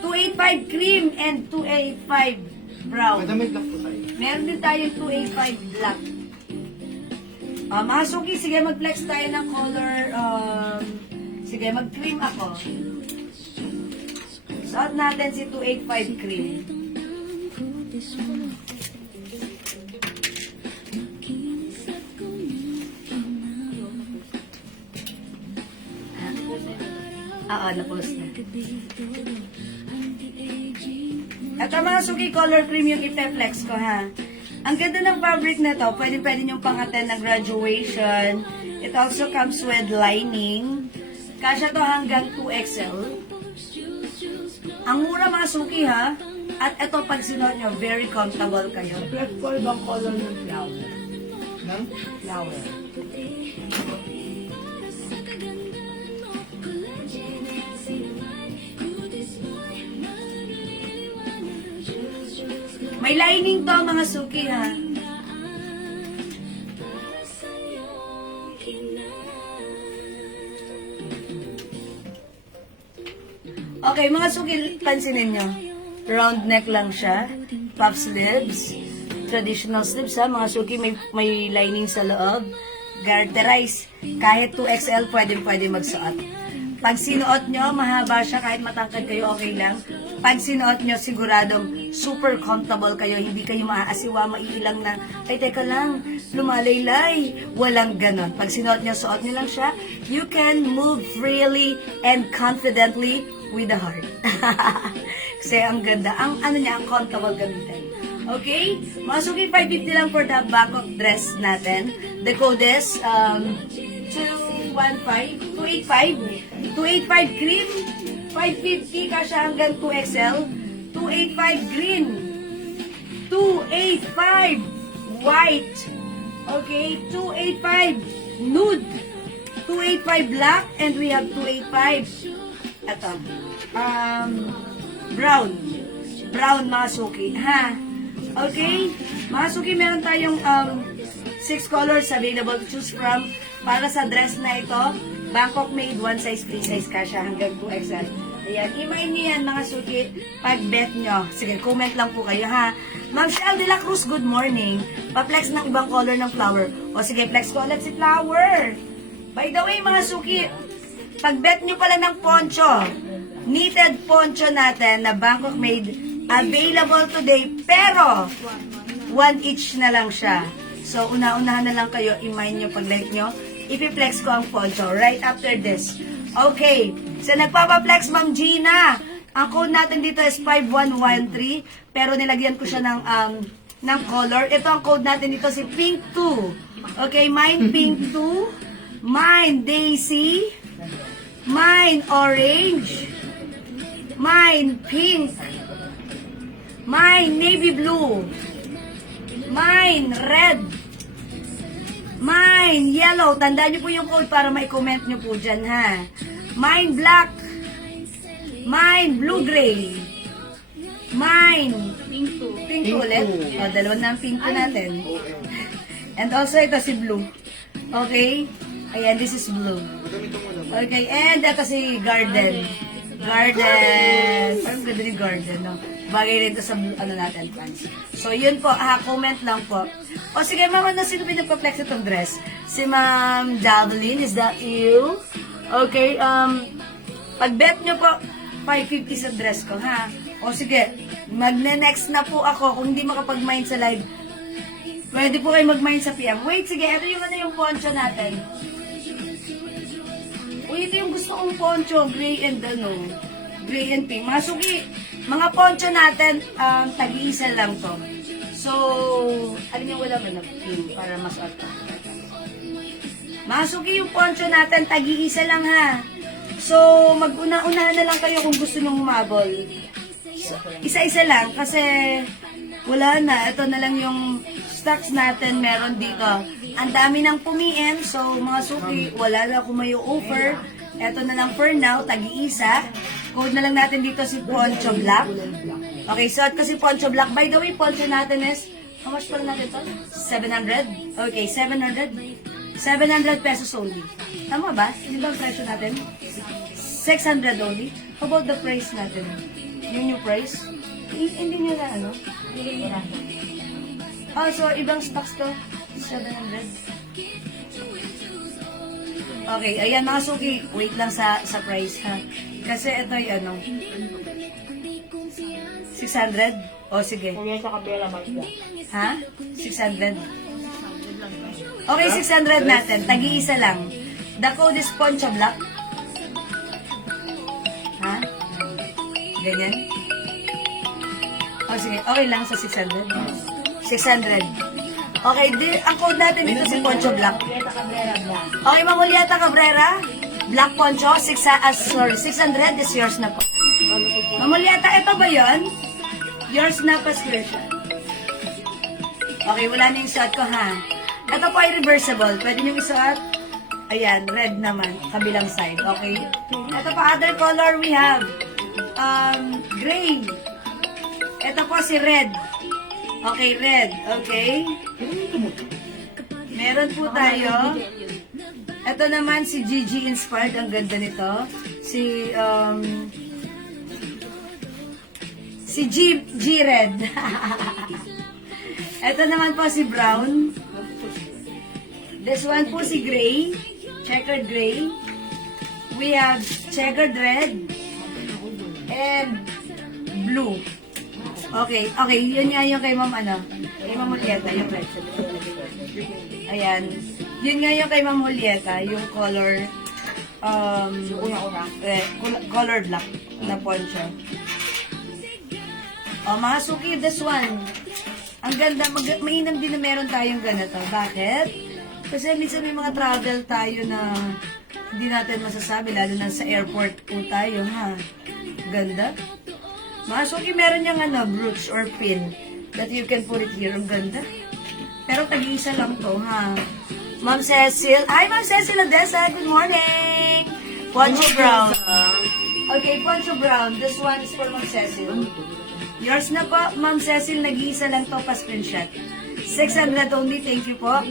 285 cream, and 285 brown. Madam, may black po tayo. Meron din tayong 285 black. Mga suki, sige mag-flex tayo ng color. Sige, mag-cream ako. Suot natin si 285 cream. Oo, na-post na. Ito mga suki, color cream yung ipe-flex ko ha. Ang ganda ng fabric na to, pwede nyo pang-attend ng graduation. It also comes with lining. Kasya to hanggang 2XL. Ang mura mga suki ha. At ito, pag sinuot nyo, very comfortable kayo. Flex ko ibang color ng flower. Nang? Flower. May lining to, mga suki, ha? Okay, mga suki, pansinin nyo. Round neck lang siya. Puff sleeves. Traditional sleeves, ha? Mga suki, may lining sa loob. Garterize. Kahit 2XL, pwede magsuot. Pag sinuot nyo, mahaba siya. Kahit matangkad kayo, okay lang. Pag sinuot nyo, siguradong super comfortable kayo. Hindi kayo maaasiwa, maiilang na, ay, teka lang, lumalaylay. Walang ganon. Pag sinuot nyo, suot nyo lang siya. You can move freely and confidently with the heart. Kasi ang ganda. Ang ano niya, ang comfortable gamitin. Okay? Masuki 550 lang for the back of dress natin. The code is 285 cream, 550 kasya hanggang 2XL, 285 green, 285 white, okay, 285 nude, 285 black, and we have 285 ito, brown mga suki, ha? Okay? Mga suki, meron tayong 6 colors available to choose from para sa dress na ito. Bangkok made, 1 size, free size kasha hanggang 2XL. Ayan, email niyo yan mga suki pag bet nyo. Sige, comment lang po kayo ha. Ma'am Shell de la Cruz, good morning. Pa-flex ng ibang color ng flower. O sige, flex ko ulit si flower. By the way mga suki, pag bet nyo pala ng poncho, knitted poncho natin na Bangkok made, available today, pero 1 each na lang siya. So, una-unahan na lang kayo, i-mind nyo pag like nyo. Ipi-flex ko ang poncho right after this. Okay. So, nagpapa-flex, Ma'am Gina. Ang code natin dito is 5113. Pero nilagyan ko siya ng color. Ito ang code natin dito, si Pink 2. Okay, mine Pink 2. Mine Daisy. Mine Orange. Mine Pink. Mine Navy Blue. Mine Red. Mine Yellow. Tandaan niyo po yung code para ma-comment niyo po dyan, ha. Mine Black. Mine Blue-Gray. Mine Pink ulit. O, dalawa na ang pink natin. And also, ito si Blue. Okay? Ayan, this is Blue. Okay, and ito si Garden. Garden. Parang ganda ni Garden, no? Bagay rin ito sa ano natin, pants. So, yun po. Comment lang po. O, sige, mama, na sino pinagpa-flex itong dress? Si Ma'am Davelin, is that you? Okay, pag bet nyo po, 550 sa dress ko, ha? O, sige, magne-next na po ako. Kung hindi makapag-mind sa live, pwede po kayo mag-mind sa PM. Wait, sige, ito yung ano yung poncho natin. Uy, ito yung gusto kong poncho, gray and ano, gray and pink. Mga suki, mga poncho natin, tag-iisa lang to. So, alin yung wala man pink para mas alta. Mga suki, yung poncho natin, tag-iisa lang ha. So, mag-una-unahan na lang kayo kung gusto nyong humabol. So, isa-isa lang kasi wala na. Ito na lang yung stocks natin meron dito. Ang dami nang pumiin. So, mga suki, wala na akong may offer. Ito na lang for now, tag-iisa. Code na lang natin dito si Poncho Black. Okay, so at kasi Poncho Black. By the way, Poncho natin is, how much pala natin ito? 700? Okay, 700. 700 pesos only. Tama ba? Hindi ba ang presyo natin? 600 only. How about the price natin? Yung new price? Hindi nyo na ano? Oh, so ibang stocks to? 700. Okay, ayan mga suki. Wait lang sa price ha. Kasi ito yung ano? 600? O sige. Kuya sa kabila, Magda. Ha? 600? Okay, 600 natin. Tag-iisa lang. The code is Poncho Black. Ha? Ganyan? O sige, okay lang sa 600. 600. Okay, ang code natin dito si Poncho Black. Okay, Ma'am Julieta Cabrera. Black Poncho. 600 is yours na po. Ma'am Julieta, ito ba yun? Yours na pa screenshot. Okay, wala na yung suot ko, ha? Ito po ay reversible. Pwede nyo isuot. Ayan, red naman. Kabilang side, okay? Ito pa, other color we have. Gray. Ito po si red. Okay, red. Okay? Meron po tayo. Ito naman si Gigi Inspired. Ang ganda nito. Si G Red. Ito naman po si Brown. This one po si Gray. Checkered Gray. We have checkered red. And blue. Okay, okay. Yun nga yung kay Ma'am kay Ma'am Julieta, yung red. Ayan. Yun nga yung kay Ma'am Julieta, yung color, color black na poncho. Oh, mga suki, this one. Ang ganda, mainam din na meron tayong ganito. Bakit? Kasi minsan may mga travel tayo na hindi natin masasabi, lalo na sa airport po tayo, ha? Ganda. Mga suki, meron niyang brooch or pin that you can put it here. Ang ganda. Pero tag-iisa lang to, ha? Ma'am Cecil. Hi, Ma'am Cecil Odessa. Good morning. Poncho Brown. Okay, Poncho Brown. This one is for Ma'am Cecil. Yours na po, Ma'am Cecil. Nag-iisa lang to pa screenshot. 600 only. Thank you po.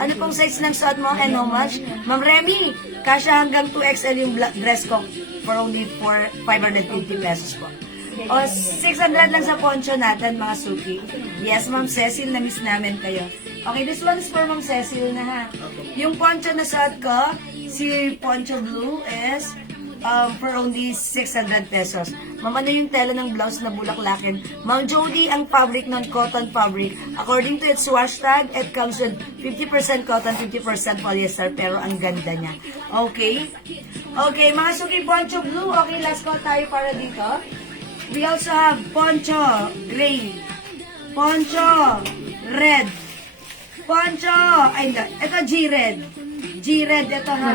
Ano pong size ng suot mo and how much? Ma'am Remy, kasya hanggang 2XL yung dress ko for only 550 pesos po. O, 600 lang sa poncho natin, mga suki. Yes, Ma'am Cecil, na-miss namin kayo. Okay, this one is for Ma'am Cecil na, ha. Yung poncho na suot ko, si Poncho Blue is for only 600 pesos. Ma'am, ano yung tela ng blouse na bulaklakin? Ma'am Jody, ang fabric ng cotton fabric. According to its wash tag, it comes with 50% cotton, 50% polyester, pero ang ganda niya. Okay? Okay, mga suki, Poncho Blue. Okay, last call tayo para dito. We also have Poncho Gray, Poncho Red, Poncho, ay hindi, ito G-Red, G-Red, ito ha,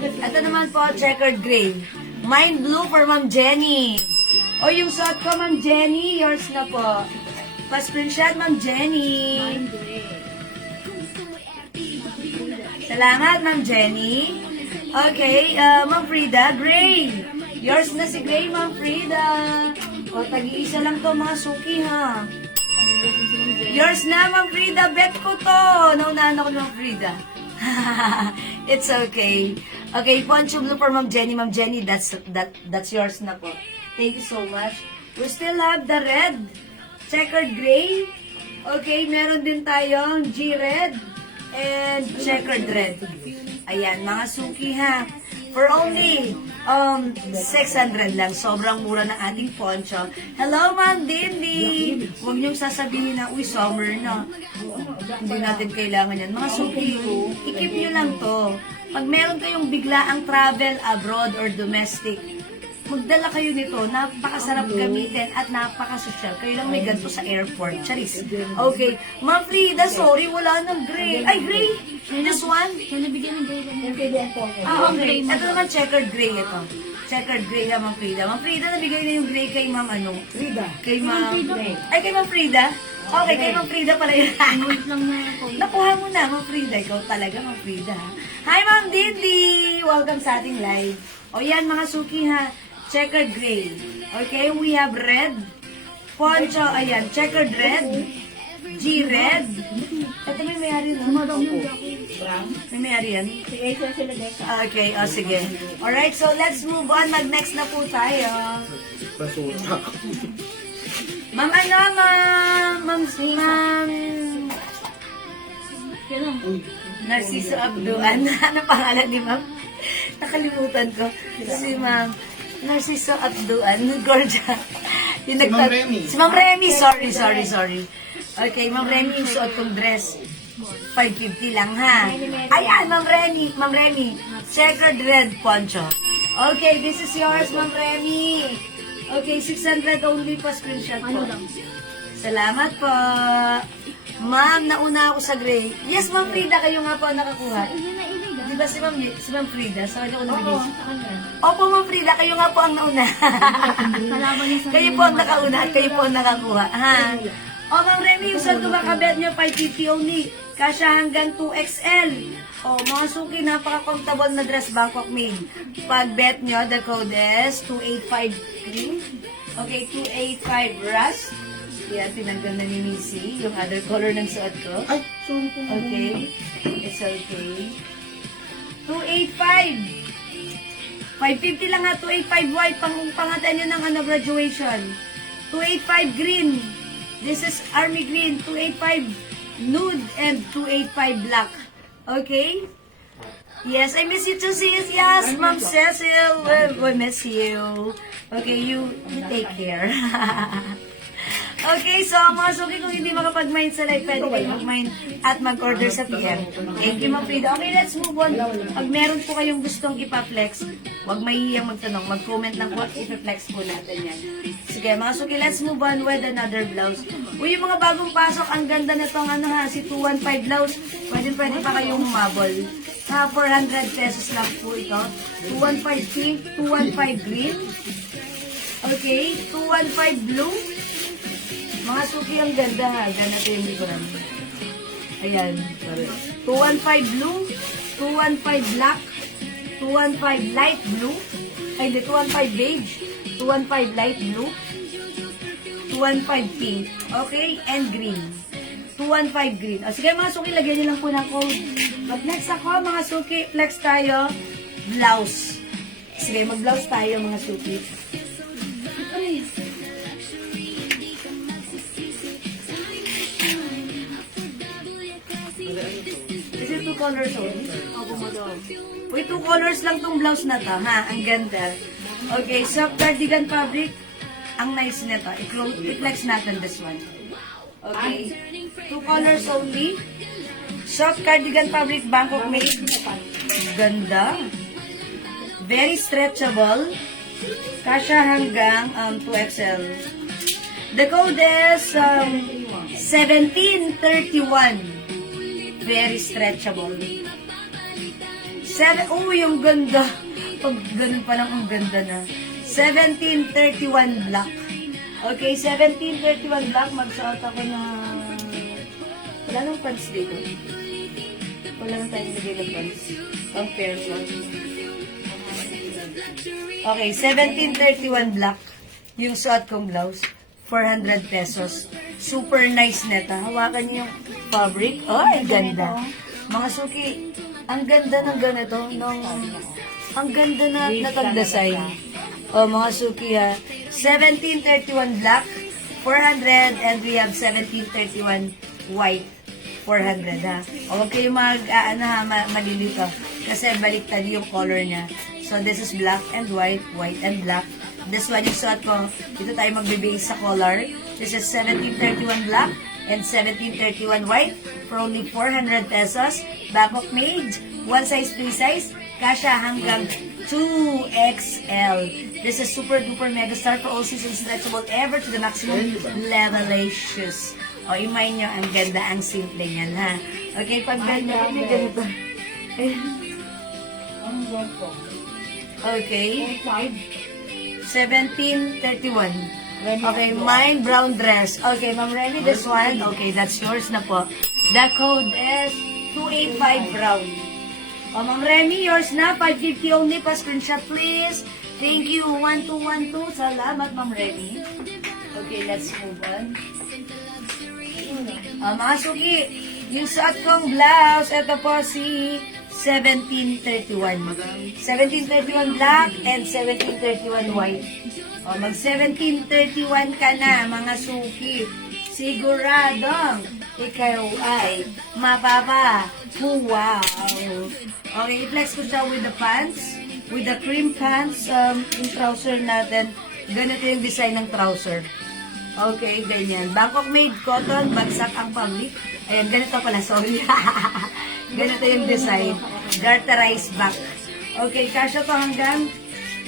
ito naman po, checkered gray, Mind Blue for Ma'am Jenny. O yung suot ko, Ma'am Jenny, yours na po. Pa-screenshot, Ma'am Jenny. Salamat, Ma'am Jenny. Okay, Ma'am Frida, gray. Yours na si Gray, Ma'am Frida. O, tag-iisa lang to, mga suki, ha. Yours na, Ma'am Frida. Bet ko to. Naunahan ako ni Ma'am Frida. It's okay. Okay, Poncho Blue for Ma'am Jenny. Ma'am Jenny, that's yours na po. Thank you so much. We still have the red. Checkered gray. Okay, meron din tayong G-red and checkered red. Ayan, mga suki, ha. For only 600 lang. Sobrang mura ng ating poncho. Hello, Ma'am Dindy! Huwag niyong sasabihin na, uy, summer na. Hindi natin kailangan yan. Mga suki, i-keep niyo lang to. Pag meron kayong biglaang travel abroad or domestic, magdala kayo nito. Napakasarap gamitin at napakasosyal. Kayo lang may ganito sa airport. Charis. Okay. Ma'am Frida, sorry, wala nang gray. Ay, gray! This one? Nabigyan ng gray lang. Okay. Ito naman checkered gray ito. Checkered gray ha, Ma'am Frida. Ma'am Frida, nabigay na yung gray kay Ma'am Frida. Kay Ma'am... Ay, kay Ma'am Frida? Okay, kay Ma'am Frida pala yun. Wait lang na ako. Nakuha mo na, Ma'am Frida. Ikaw talaga, Ma'am Frida. Hi, Ma'am Didi! Welcome sa ating live. O yan, mga suki ha. Checkered gray. Okay, we have red. Poncho, ayan, checkered red. G-red. Ito may mayari, no? May mayari yan? Okay, o sige. Alright, so let's move on. Mag-next na po tayo. Basura. Ma'am, Ma'am, Narciso Abduan. Ano pangalan ni Ma'am? Nakalimutan ko. Si Ma'am Narciso Abduan. Gorgeous. Yung Si Ma'am Remy. Si Ma'am Remy. Sorry. Okay, Ma'am Remy, yung suot kong dress. 550 lang, ha? Ayan, Ma'am Remy. Checkered red poncho. Okay, this is yours, Ma'am Remy. Okay, 600 only pa screenshot po. Salamat po. Ma'am, nauna ako sa gray. Yes, Ma'am Frida, kayo nga po ang nakakuha. Di ba si Ma'am Frida? Sa kanya ko nabigay. Oo, sa kanya. Opo, Ma'am Frida, kayo nga po ang nauna. Kalaban niya sa Kayo po ang nakauna at kayo po ang nakakuha. Ha? O, Ma'am Remy, yung suot ko ba kabet nyo 550 only? Kasya hanggang 2XL. O, mga suki, napaka-comfortable na dress Bangkok made. Pag bet nyo, the code is 285 Okay, 285 Rust. Yan, tinanggal na ni Missy yung other color ng suot ko. Ay, sorry po. Okay. It's okay. 285. 550 lang ha. 285 white. Pangatan nyo ng graduation. 285 green. This is army green. 285 nude and 285 black. Okay? Yes, I miss you too, sis. Yes, Ma'am Cecil. We miss you. Okay, you take care. Okay, so mga suki, kung hindi makapag-mind sa live, pwede kayo mag-mind at mag-order sa PM. Thank you, Ma'am Frida. Okay, let's move on. Pag meron po kayong gustong ipa-flex, huwag mahihiyang magtanong. Mag-comment lang po at ipa-flex po natin yan. Sige, mga suki, let's move on with another blouse. Uy, yung mga bagong pasok, ang ganda na itong si 215 blouse. Pwede pa kayong humabol. 400 pesos lang po ito. 215 pink, 215 green. Okay, 215 blue. Mga suki, ang ganda ha. Ganito yung likuran. Ayan. 215 blue, 215 black, 215 light blue, ay hindi, 215 beige, 215 light blue, 215 pink, okay, and green. 215 green. O sige mga suki, lagyan niyo lang po ng code. Mag-next ako mga suki, flex tayo, blouse. Sige, mag-blouse tayo mga suki. Is it 2 colors only? Uy, 2 colors lang tong blouse na to, ha? Ang ganda. Okay, soft cardigan fabric. Ang nice nito. I-flex natin this one. Okay. 2 colors only. Soft cardigan fabric, Bangkok made. Ganda. Very stretchable. Kasya hanggang 2XL. The code is 1731. Very stretchable. Yung ganda. Pag ganun pa lang, ang ganda na. 1731 black. Okay, 1731 black. Magsuot ako na... Wala nang pants dito. Wala nang tayong nagay ng pants. Ang pairs lang. Okay, 1731 black. Yung suot kong blouse. 400 pesos. Super nice neta. Hawakan niyo yung fabric. Ay, ganda. Mga suki, ang ganda ng ganito. Ang ganda na natag-design. O, mga suki ha. 1731 black, 400, and we have 1731 white, 400 ha. O, huwag kayo malilito. Kasi baliktad yung color niya. So, this is black and white, white and black. This one yung suot ko. Dito tayo magbibase sa color. This is 1731 black and 1731 white for only 400 pesos. Bangkok made. One size, 3 size. Kasya hanggang 2XL. This is super duper mega star for all seasons stretchable ever to the maximum levelacious. O, imay nyo, ang ganda, ang simple niyan, ha? Okay, pag ganda, may ganito. Okay. 1731. Okay, mine brown dress. Okay, Ma'am Remy, this one. Okay, that's yours na po. The code is 285 brown. Oh, Ma'am Remy, yours na. 550 only. Pa-screenshot, please. Thank you. 1212. Salamat, Ma'am Remy. Okay, let's move on. Mga suki, yung suot kong blouse, ito po si 1731. 1731 black and 1731 white. O, mag 1731 ka na, mga suki. Siguradong ikaw ay mapapa. Wow. Okay, i-flex ko siya with the pants. With the cream pants, yung trouser natin. Ganito yung design ng trouser. Okay, ganyan. Bangkok made cotton, bagsak ang public. Ayan, ganito pala, sorry. Ganito yung design. Garterized back. Okay, kasya to hanggang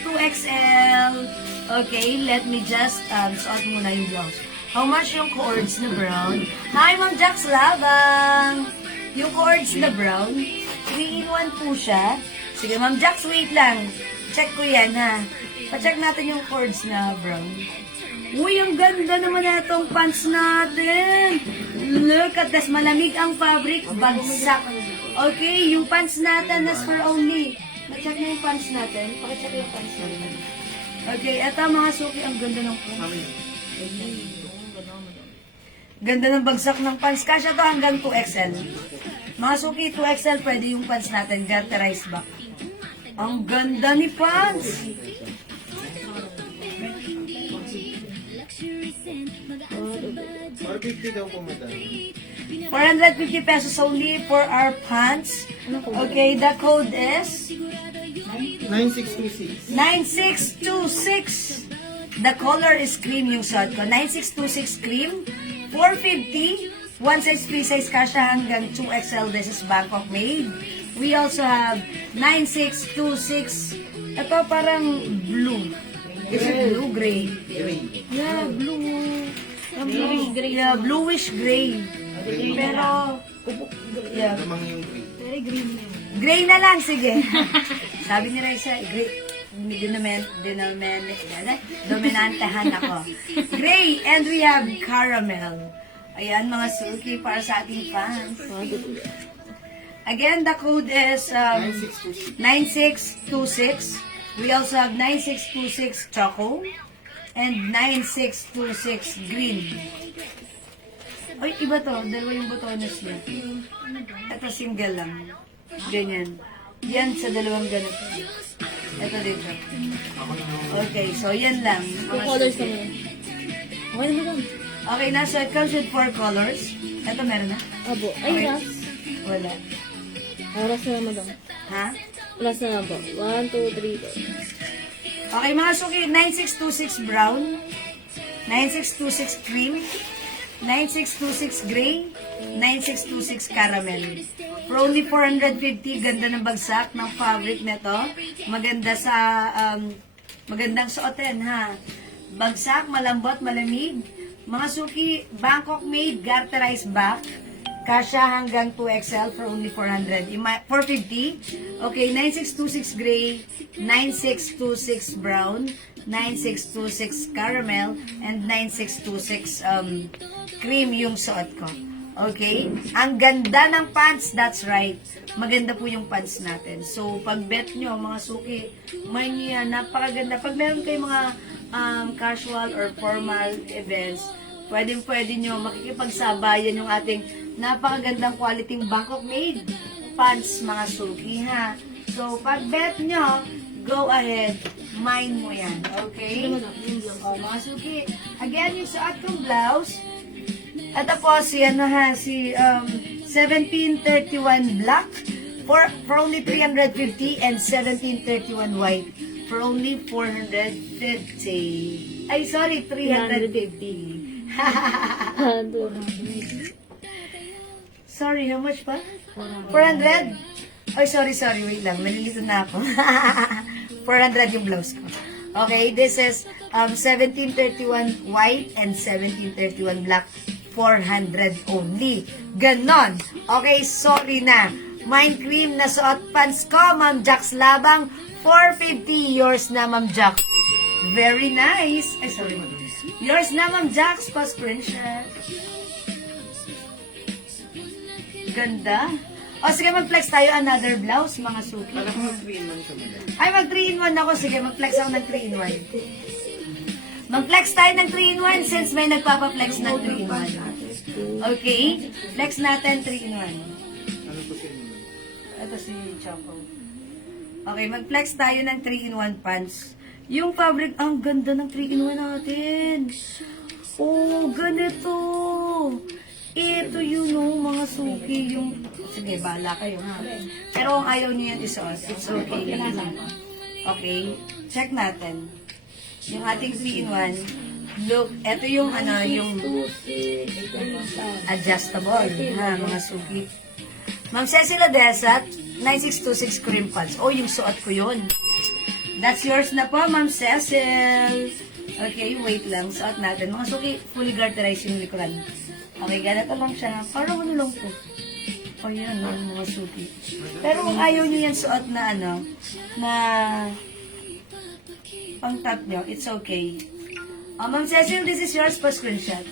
2XL. Okay, let me just suot muna yung blouse. How much yung cords na brown? Hi, Ma'am Jax Labang! Yung cords na brown, 3-in-1 po siya. Sige, Ma'am Jax, wait lang. Check ko yan, ha. Pa-check natin yung cords na brown. Uy, ang ganda naman na itong pants natin. Look at this. Malamig ang fabric. Bagsak. Okay, yung pants natin is for only. Ma-check na yung pants natin. Pakicheck yung pants natin. Okay, eto mga suki. Ang ganda ng pants. Ganda ng bagsak ng pants. Kasya to hanggang 2XL. Mga suki, 2XL pwede yung pants natin. Garterized back. Ang ganda ni pants. 450 daw po, madam. 450 pesos only for our pants. Okay, the code is 9626. 9626. The color is cream yung suot ko. 9626 cream. 450. One size, free size kasha hanggang 2XL. This is Bangkok made. We also have 9626. Ito parang blue. Is it blue? Gray. Yeah, blue. Yeah, bluish gray. Pero, yeah. Namang yung green. Gray na lang, sige. Sabi ni Raisa, gray. Dominantehan ako. Gray, and we have caramel. Ayan, mga sulky para sa ating fans. Again, the code is 9626. We also have 9626 choco and 9626 green. Ay, iba to. Dalawa yung botones niya. Ito single lang. Ganyan. Yan sa dalawang ganito. Ito dito. Okay, so yan lang. Yung colors naman. Okay naman doon. Okay na, so it comes with 4 colors. Ito meron na? Abo. Ay, Okay. ras. Wala. Ras na naman doon. Ha? Ras na lang po. 1, 2, 3, 4. Okay, mga suki, 9626 brown, 9626 cream, 9626 gray, 9626 caramel. For only 450, ganda ng bagsak ng fabric nito. Maganda sa, magandang suotin, ha? Bagsak, malambot, malamig. Mga suki, Bangkok made, garterized back. Kasha hanggang 2XL for only 400. 450. Okay, 9626 gray, 9626 brown, 9626 caramel, and 9626 cream yung suot ko. Okay? Ang ganda ng pants, that's right. Maganda po yung pants natin. So, pag bet nyo, mga suki, may niya, napakaganda. Pag meron kayo mga casual or formal events, pwede nyo makikipagsabayan yung ating napakagandang quality Bangkok made pants, mga suki, ha? So, pag bet nyo, go ahead, mind mo yan, okay? O, mga suki, again, yung suot kong blouse, ito po, si 1731 black, for only 350, and 1731 white, for only 450. Ay, sorry, 350. Sorry, how much pa? 400? Ay, sorry, wait lang. Nalilito na ako. 400 yung blouse ko. Okay, this is 1731 white and 1731 black. 400 only. Ganon. Okay, sorry na. Mind cream na suot pants ko, Ma'am Jax Labang. 450. Yours na, Ma'am Jax. Very nice. Ay, sorry, Ma'am. Yours na, Ma'am Jax. Pa-screenshot. Ganda. O, sige, mag-flex tayo another blouse, mga suki. Alam ko mag-3-in-1 siya, madam. Ay, mag-3-in-1 ako. Sige, mag-flex ako ng 3-in-1. Mag-flex tayo ng 3-in-1 since may nagpapa-flex ng 3-in-1. Okay? Flex natin 3-in-1. Ano po sa inyo? Ito si Choco. Okay, mag-flex tayo ng 3-in-1 pants. Yung fabric, ang ganda ng 3-in-1 natin. Oh, ganito. Ito yun, oh, mga suki. Yung, sige, bahala kayo, ha. Pero kung ayaw niyo yan isuot, it's okay. Okay, check natin. Yung ating 3-in-1, look, ito yung, yung adjustable, ha, mga suki. Ma'am Cecil Odessa, 9626 cream pants. Oh, yung suot ko yun. That's yours na po, Ma'am Cecil. Okay, wait lang. Suot natin. Mga suki, fully garterized yung likuran. Okay, ganito lang siya. Parang ano lang po. O yan, mga suki. Pero kung ayaw nyo yan suot na na pang top nyo, it's okay. Ma'am Cecil, this is yours for screenshot.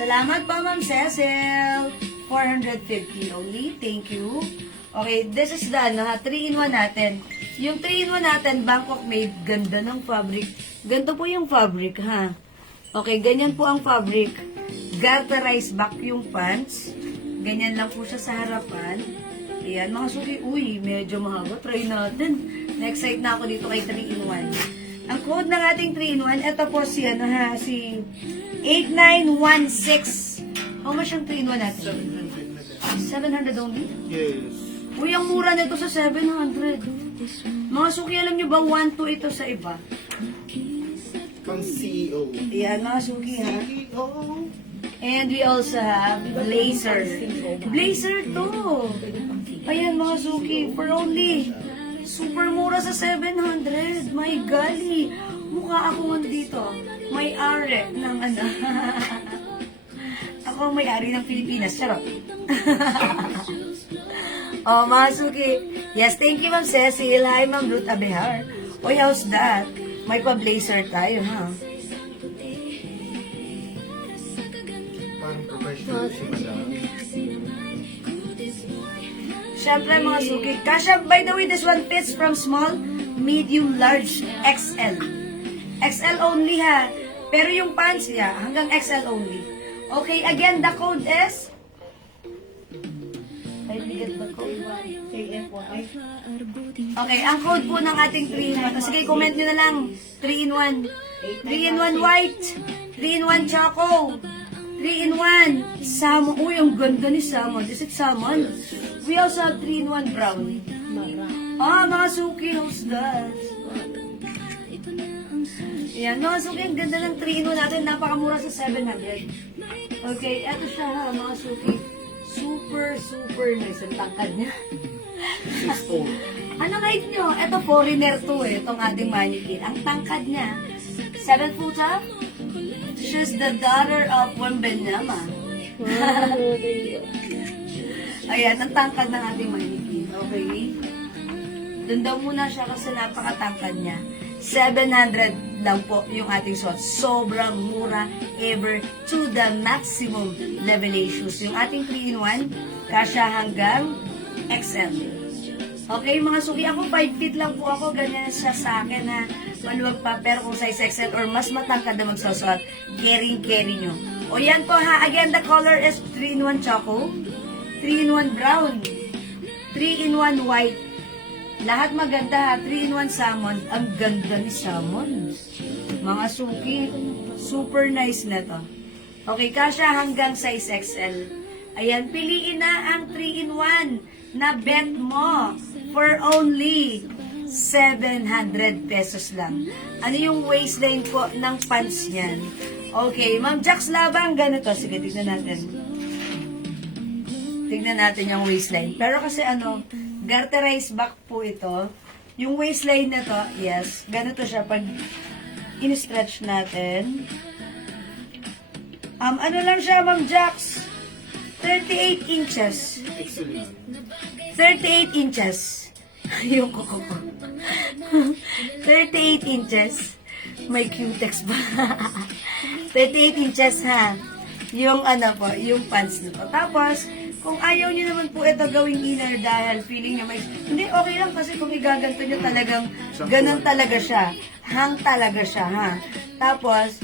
Salamat po, Ma'am Cecil. 450 only. Thank you. Okay, this is the 3-in-1 natin. Yung 3-in-1 natin, Bangkok made. Ganda ng fabric. Ganito po yung fabric, ha? Okay, ganyan po ang fabric. Garterized back yung pants. Ganyan lang po siya sa harapan. Ayan, mga suki. Uy, medyo mahaba. Try natin. Na-excite na ako dito kay 3-in-1. Ang code ng ating 3-in-1, ito po si, si 8916. How much yung 3-in-1 natin? 700 only? Yes. Uy, ang mura nito sa 700. Mga suki, alam nyo ba, 1-2 ito sa iba? Pang CEO. Ayan, mga suki, ha? CEO. And we also have blazer. Blazer to. Ayan, mga suki, for only super mura sa 700. My golly. Mukha ako dito. May ari ng Ako ang may-ari ng Pilipinas. Charot. Oh, mga suki. Yes, thank you, Ma'am Cecil. Hi, Ma'am Ruth Abehar. Oy, how's that? May pa-blazer tayo, ha? Parang professional si Madam. Siyempre, mga suki. Kasha, by the way, this one fits from small, medium, large, XL. XL only, ha? Pero yung pants niya, hanggang XL only. Okay, again, the code is... I forget the code. Okay, ang code po ng ating 3-in-1. Sige, comment nyo na lang. 3-in-1. 3-in-1 white. 3-in-1 choco. 3-in-1 salmon. Uy, ang ganda ni salmon. Is it salmon? We also have 3-in-1 brown. Mga suki, how's that? Ayan, mga suki, ang ganda ng 3-in-1 natin. Napakamura sa 700. Okay, eto siya ha, mga suki. Super, super nice. Ang tangkad niya. Ano height nyo? Ito, foreigner to itong ating mannequin. Ang tangkad niya. 7 foot up. She's the daughter of Wembenyama. Ayan, ang tangkad ng ating mannequin. Okay? Doon daw muna siya kasi napakatangkad niya. 700 lang po yung ating suot. Sobrang mura ever to the maximum level A shoes. Yung ating 3-in-1, kasya hanggang XL. Okay, mga suki, ako 5 feet lang po ako. Ganyan siya sa akin na maluwag pa. Pero kung size XL or mas matangkad na magsusot, carry nyo. O yan po ha. Again, the color is 3-in-1 choco, 3-in-1 brown, 3-in-1 white. Lahat maganda ha. 3-in-1 salmon. Ang ganda ni salmon. Mga suki, super nice na to. Okay, kasya hanggang size XL. Ayan, piliin na ang 3-in-1 na bet mo for only 700 pesos lang. Ano yung waistline po ng pants niyan? Okay, Ma'am Jax Labang, ganito. Sige, tignan natin. Tignan natin yung waistline. Pero kasi garterized back po ito. Yung waistline na to, yes, ganito siya pag in-stretch natin. Ano lang siya, Ma'am Jax? 38 inches. Excellent. 38 inches. Yung kuko ko. 38 inches. May cutex ba? 38 inches ha. Yung yung pants na to. Tapos, kung ayaw niyo naman po ito gawing inner dahil feeling niyo may... Hindi, okay lang kasi kung igaganto niyo talagang ganun talaga siya. Hang talaga siya, ha? Tapos,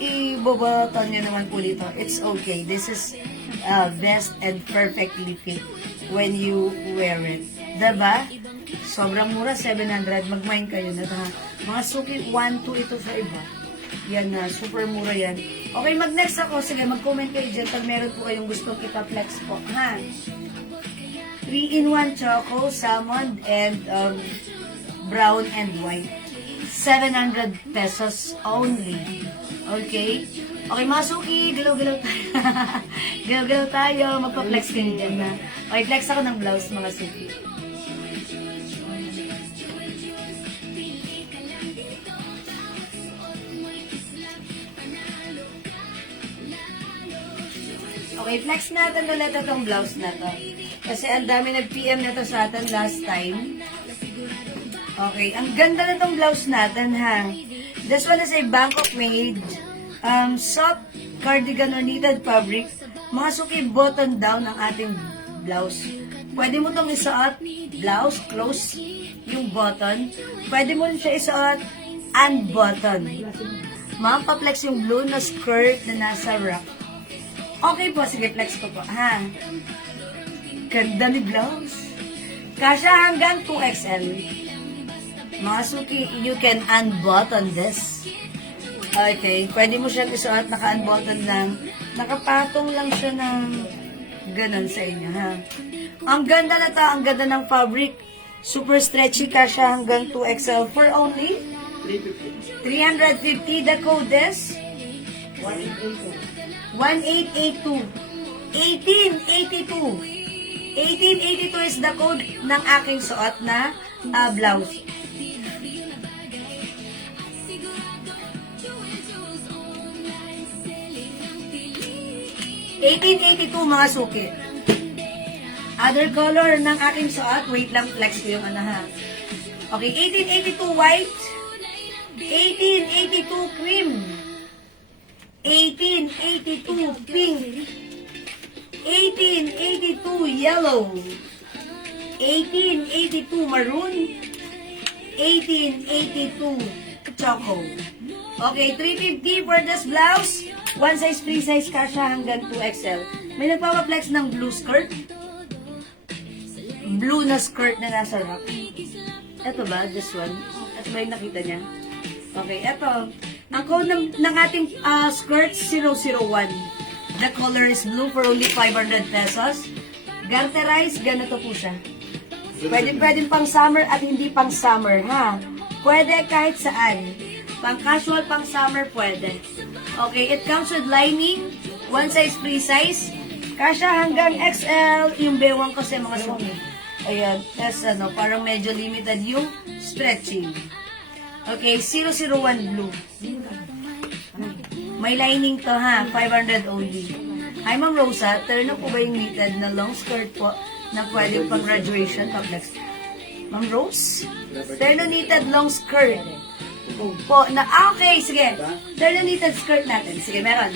iboboton niyo naman po dito. It's okay. This is best and perfectly fit when you wear it. Diba? Sobrang mura, 700. Mag-mind kayo na ha. Mga suki, 1-2 ito sa iba. Yan na, super mura yan. Okay, mag-next ako. Sige, mag-comment kayo dyan pag meron po kayong gustong ipa-flex po. Ha? 3-in-1 choco, salmon, and brown and white. 700 pesos only. Okay? Okay, mga suki, galaw-galaw tayo. Galaw-galaw tayo. Magpa-flex kayo dyan na. Okay, flex ako ng blouse, mga suki. Okay, flex natin ulit itong blouse na to. Kasi ang dami nag-PM na to sa atin last time. Okay, ang ganda na itong blouse natin, ha. This one is a Bangkok made soft cardigan or knitted fabric. Mga suki button down ang ating blouse. Pwede mo itong isuot, blouse, close yung button. Pwede mo rin siya isuot, unbutton. Mapaplex yung blue na skirt na nasa rack. Okay po, sige, flex ko po, ha. Ganda ni blouse. Kasya hanggang 2XL. Mga suki, you can unbutton this. Okay, pwede mo siyang isuot, naka-unbutton lang. Nakapatong lang siya ng ganun sa inyo, ha. Ang ganda na to, ang ganda ng fabric. Super stretchy ka siya hanggang 2XL for only 350. The code is 1882. 1882. 1882 is the code ng aking suot na blouse. $1882 mga suki. Other color ng aking suot. Wait lang, flex ko yung ano, ha. Okay, 1882 white. 1882 cream. 1882 pink. 1882 yellow. 1882 maroon. 1882 choco. Okay, 350 for this blouse. One size, free size ka siya hanggang 2XL. May nagpapaplex ng blue skirt. Blue na skirt na nasa rack. Ito ba? This one? Ito ba yung nakita niya? Okay, ito. Ang code ng ating skirt, 001. The color is blue for only 500 pesos. Garterize, ganito po siya. Pwede pang summer at hindi pang summer, ha? Pwede kahit saan. Pang casual, pang summer, pwede. Okay, it comes with lining, one size, free size. Kasya hanggang XL, yung bewang kasi mga suki. Ayan, tas ano, parang medyo limited yung stretching. Okay, 001 blue. May lining to, ha, 500 only. Hi, Ma'am Rosa, turn na po ba yung knitted na long skirt po na pwede pang graduation? Top next. Ma'am Rose, turn na knitted long skirt. Po, na, okay, sige. Turn na knitted skirt natin. Sige, meron.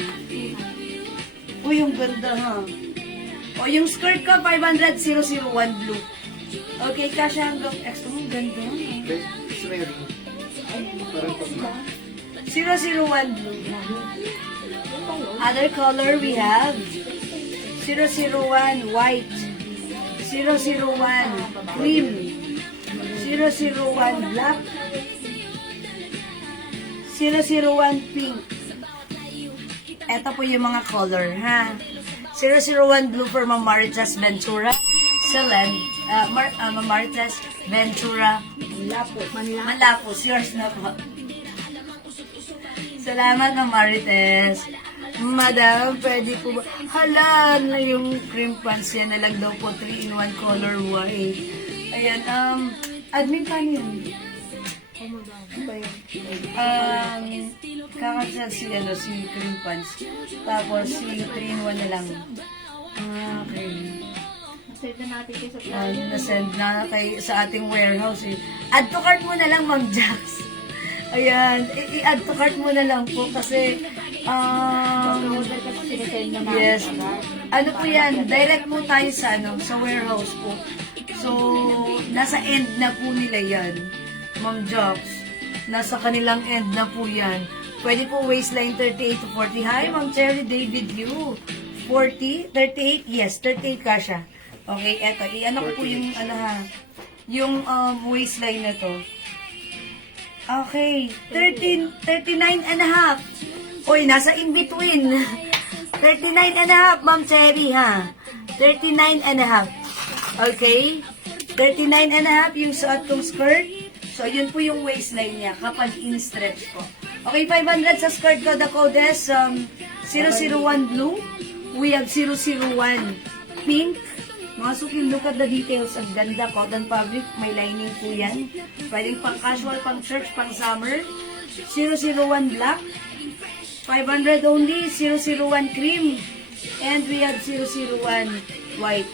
Uy, yung ganda, ha. O, yung skirt ko, 500, 001 blue. Okay, kasya hanggang extra mo, ganda. Swearing. Parang pag 001 blue. Other color we have 001 white, 001 cream, 001 black, 001 pink. Ito po yung mga color, ha. 001 blue for Ma'am Maritas Ventura, Selen, Ma'am Maritas Ventura, Malapos, yours na po. Salamat, Ma'am Marites. Madam, pwede po ba? Hala, na yung cream pants yan na lang daw po 3-in-1 color white. Ayan, admin paano yun? Ano ba yun? Kakasal si cream pants. Tapos si 3-in-1 na lang. Okay. Send na natin kayo sa Na-send na kay, sa ating warehouse. Add to cart mo na lang, Ma'am Jax. Ayan, i-add to cart mo na lang po kasi yes. Ano po yan? Direct po tayo sa sa warehouse po. So, nasa end na po nila yan. Ma'am Jax, nasa kanilang end na po yan. Pwede po waistline 38 to 40. Hi, Ma'am Cherry David Yu. 40? 38? Yes, 38 kasha. Okay, eto. I-ano ko po yung, yung waistline na to. Okay, 39 and a half. Uy, nasa in-between. 39 and a half, Ma'am Cherry, ha? 39 and a half. Okay? 39 and a half yung suot kong skirt. So, yun po yung waistline niya kapag in-stretch ko. Okay, 500 sa skirt ko. The code is 001 blue. We have 001 pink. Mga suki, look at the details. Ang ganda, cotton fabric. May lining po yan. Pwedeng pang casual, pang church, pang summer. 001 black. 500 only. 001 cream. And we have 001 white.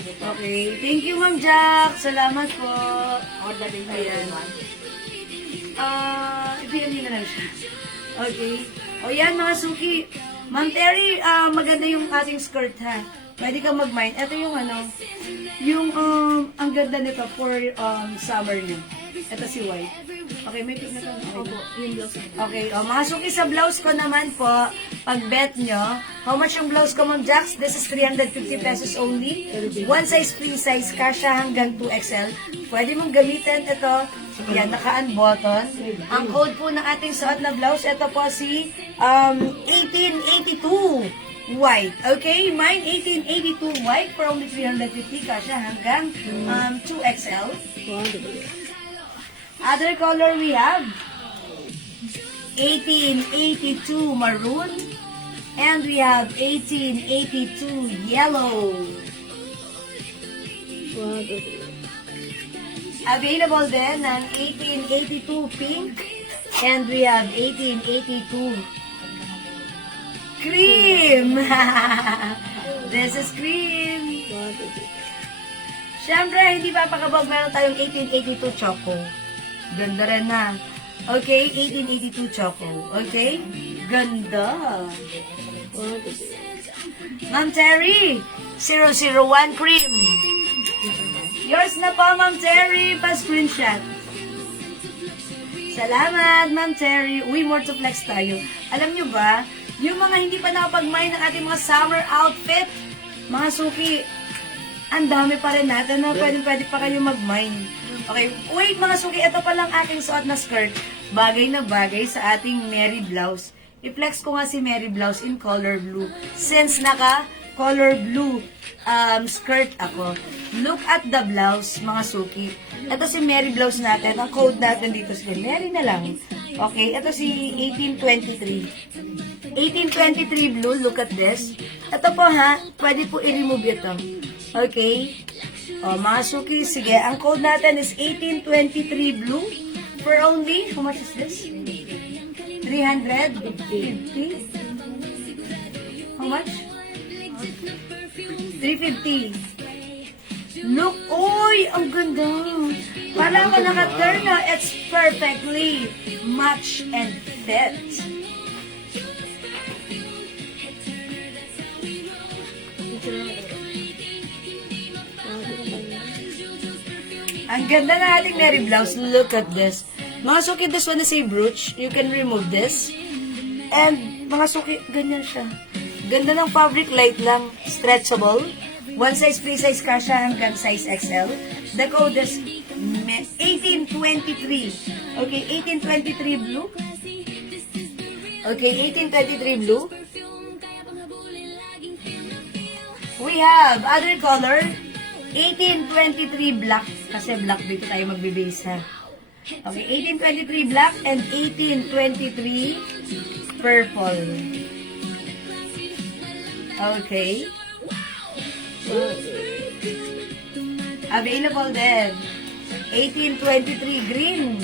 Okay. Thank you, Ma'am Jack. Salamat po. Orderin ko Ayan. yung one. Ipili na lang siya. Okay. O yan, mga suki. Ma'am Terry, maganda yung ating skirt, ha? Pwede kang mag-mine. Ito yung ang ganda nito for summer nyo. Ito si white. Okay, may pick na to. Okay. Yung blouse. Okay, mga suki sa blouse ko naman po, pag bet nyo, how much yung blouse ko, Ma'am Jax? This is 350 pesos only. One size, free size, kasha hanggang 2XL. Pwede mong gamitin ito. Yan, naka-unbutton. Ang code po ng ating suot na blouse, ito po si 1882 white. Okay, mine 1882 white for only 350 kasha hanggang 2XL. Other color we have 1882 maroon and we have 1882 yellow. Available din ng 1882 pink and we have 1882 cream. This is cream. Siyempre, hindi papakabog, meron tayong 1882 choco. Ganda rin na. Okay, 1882 choco. Okay? Ganda. Ma'am Terry, 001 cream. Yours na po, Ma'am Terry. Pa-screenshot. Salamat, Ma'am Terry. Uy, more to flex tayo. Alam nyo ba, yung mga hindi pa nakapag-mine ng ating mga summer outfit, mga suki, ang dami pa rin natin na pwede pa kayo mag-mine. Okay, wait mga suki, ito pa lang aking suot na skirt. Bagay na bagay sa ating Mary blouse. I-flex ko nga si Mary blouse in color blue. Since naka color blue skirt ako. Look at the blouse, mga suki. Ito si Mary blouse natin. Ang code natin dito si Mary na lang. Okay, ito si 1823. 1823 blue, look at this. Ito po ha, pwede po i-remove ito. Okay? O, mga suki, sige. Ang code natin is 1823 blue for only, how much is this? 350? How much? 350. Look, oy, ang ganda. Parang ka naka-turn na, it's perfectly match and fit. Ang ganda na ating Mary blouse. Look at this. Mga suki, this one is a brooch. You can remove this. And, mga suki, ganyan siya. Ganda ng fabric, light lang. Stretchable. One size, free size kasha hanggang size XL. The code is 1823. Okay, 1823 blue. Okay, 1823 blue. We have other color. 1823 black. Kasi black dito tayo magbe-base ha. Okay, 1823 black and 1823 purple. Okay. Available then. 1823 green.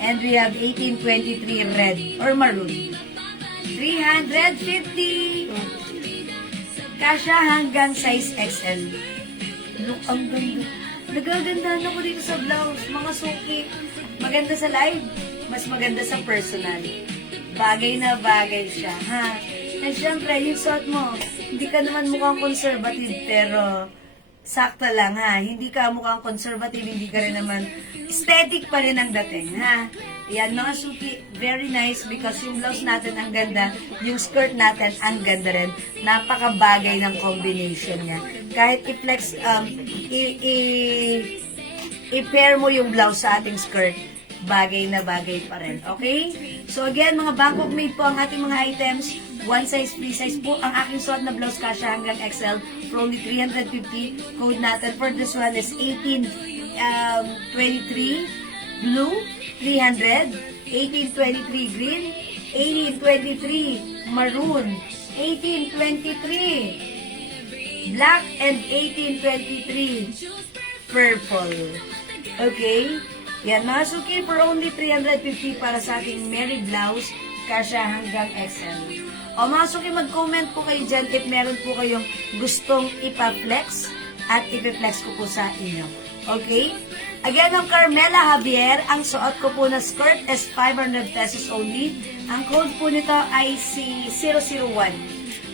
And we have 1823 red or maroon. 350. Kasha hanggang size XL. Look, ang ganda. Nagagandahan ako dito sa blouse. Mga suki. Maganda sa live. Mas maganda sa personal. Bagay na bagay siya, ha? And syempre, yung suot mo, hindi ka naman mukhang conservative, pero sakta lang, ha? Hindi ka mukhang conservative, hindi ka rin naman aesthetic pa rin ang dating, ha? Yan, mga suki, very nice because yung blouse natin ang ganda, yung skirt natin ang ganda rin. Napakabagay ng combination niya. Kahit i-flex, i-pair mo yung blouse sa ating skirt, bagay na bagay pa rin. Okay? So again, mga Bangkok made po ang ating mga items. One size, free size po. Ang aking suot na blouse kasha hanggang XL for only 350. Code natin for this one is 1823 blue, 300, 1823 green, 1823 maroon, 1823 black, and 1823 purple. Okay? Yan, mga suki for only 350 para sa ating Mary blouse, kasha hanggang XL. O mga suki, mag-comment po kayo dyan if meron po kayong gustong ipa-flex at ipi-flex ko po sa inyo. Okay? Again, ang Carmela Javier, ang suot ko po na skirt is 500 pesos only. Ang code po nito ay si 001.